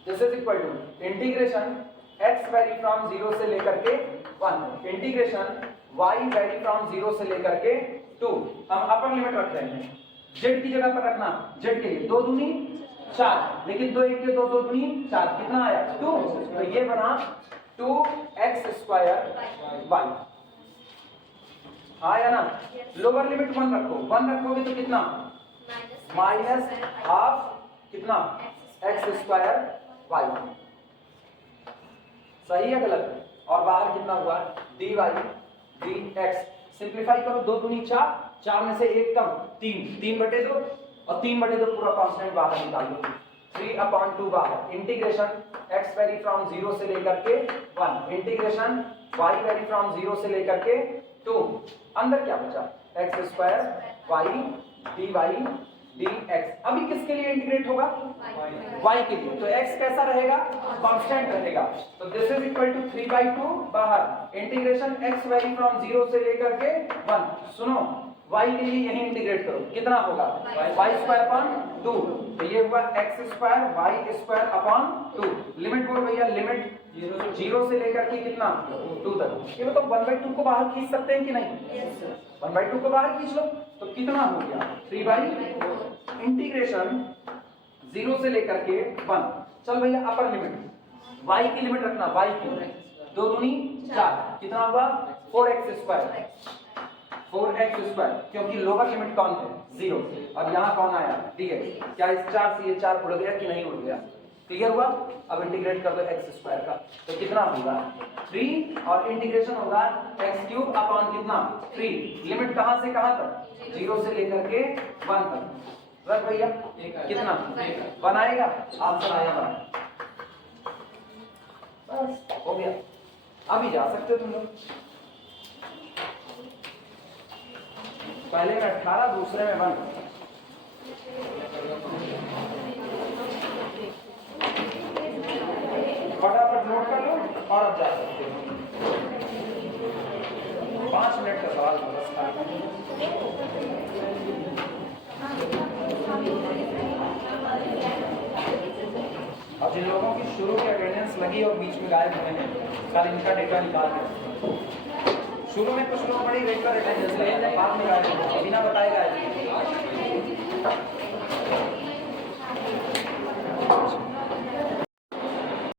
This is equal to integration x vary from 0 से लेकर के 1, इंटीग्रेशन y वैरी फ्रॉम 0 से लेकर के 2। हम अपर लिमिट रख रहे हैं, z की जगह पर रखना, z के लिए 2 दूनी 4, लेकिन 2 1 के 2 2 दूनी 4, कितना आया? 2। तो ये बना 2x स्क्वायर y, आया ना। लोअर लिमिट 1 रखो, 1 रखोगे तो कितना? माइनस हाफ कितना? x स्क्वायर y, सही है गलत? और बाहर कितना हुआ? dy dx। सिंप्लीफाई करो, 2 दूनी 4, 4 में से 1 कम 3, 3/2 और 3/2 पूरा कांस्टेंट बाहर निकाल लो, 3/2 बाहर। इंटीग्रेशन x वैरी फ्रॉम 0 से लेकर के 1, इंटीग्रेशन y वैरी फ्रॉम 0 से लेकर के 2। अंदर क्या बचा? x square y dy dx। अभी किसके लिए इंटीग्रेट होगा? y के लिए। तो x कैसा रहेगा? कांस्टेंट रहेगा। तो दिस इज इक्वल टू 3/2 बाहर, इंटीग्रेशन x वैरी फ्रॉम 0 से लेकर के 1। सुनो, y के लिए यही इंटीग्रेट करो, कितना होगा? y स्क्वायर अपॉन 2, तो ये हुआ x square y square upon 2। Limit बोल भैया, लिमिट 0 से लेकर के कितना? 2 तक। ये बताओ 1/2 को बाहर खींच सकते हैं कि नहीं? 1/2 को बाहर खींच लो, तो कितना हो गया? 3/, इंटीग्रेशन 0 से लेकर के 1। चल भैया अपर लिमिट, y की लिमिट रखना, y की 2 दूनी 4, कितना हुआ? 4x स्क्वायर, 4x स्क्वायर, क्योंकि लोअर लिमिट कौन है? 0, और यहाँ कौन आया? dx। क्या इस 4 से ये 4 उड़ गया कि नहीं उड़ गया? क्लियर हुआ? अब इंटीग्रेट कर दो x स्क्वायर का, तो कितना होगा? 3, और इंटीग्रेशन होगा x क्यूब अपॉन कितना? 3। लिमिट कहां से कहां तक? 0 से लेकर के 1 तक। रख भैया, कितना बनाएगा? आंसर आया बना, बस हो गया। अभी जा सकते हो तुम लोग। पहले में 18, दूसरे में 1। फटाफट नोट कर लो और अब जा सकते हो। 5 मिनट का सवाल बस। अब जिन लोगों की शुरू की अटेंडेंस लगी और बीच में गायब हुए हैं, कल इनका डेटा निकाल दें। शुरू में कुछ लोग बड़ी रेगुलर अटेंडेंस लगे, बाद में गायब बिना बताए गायब।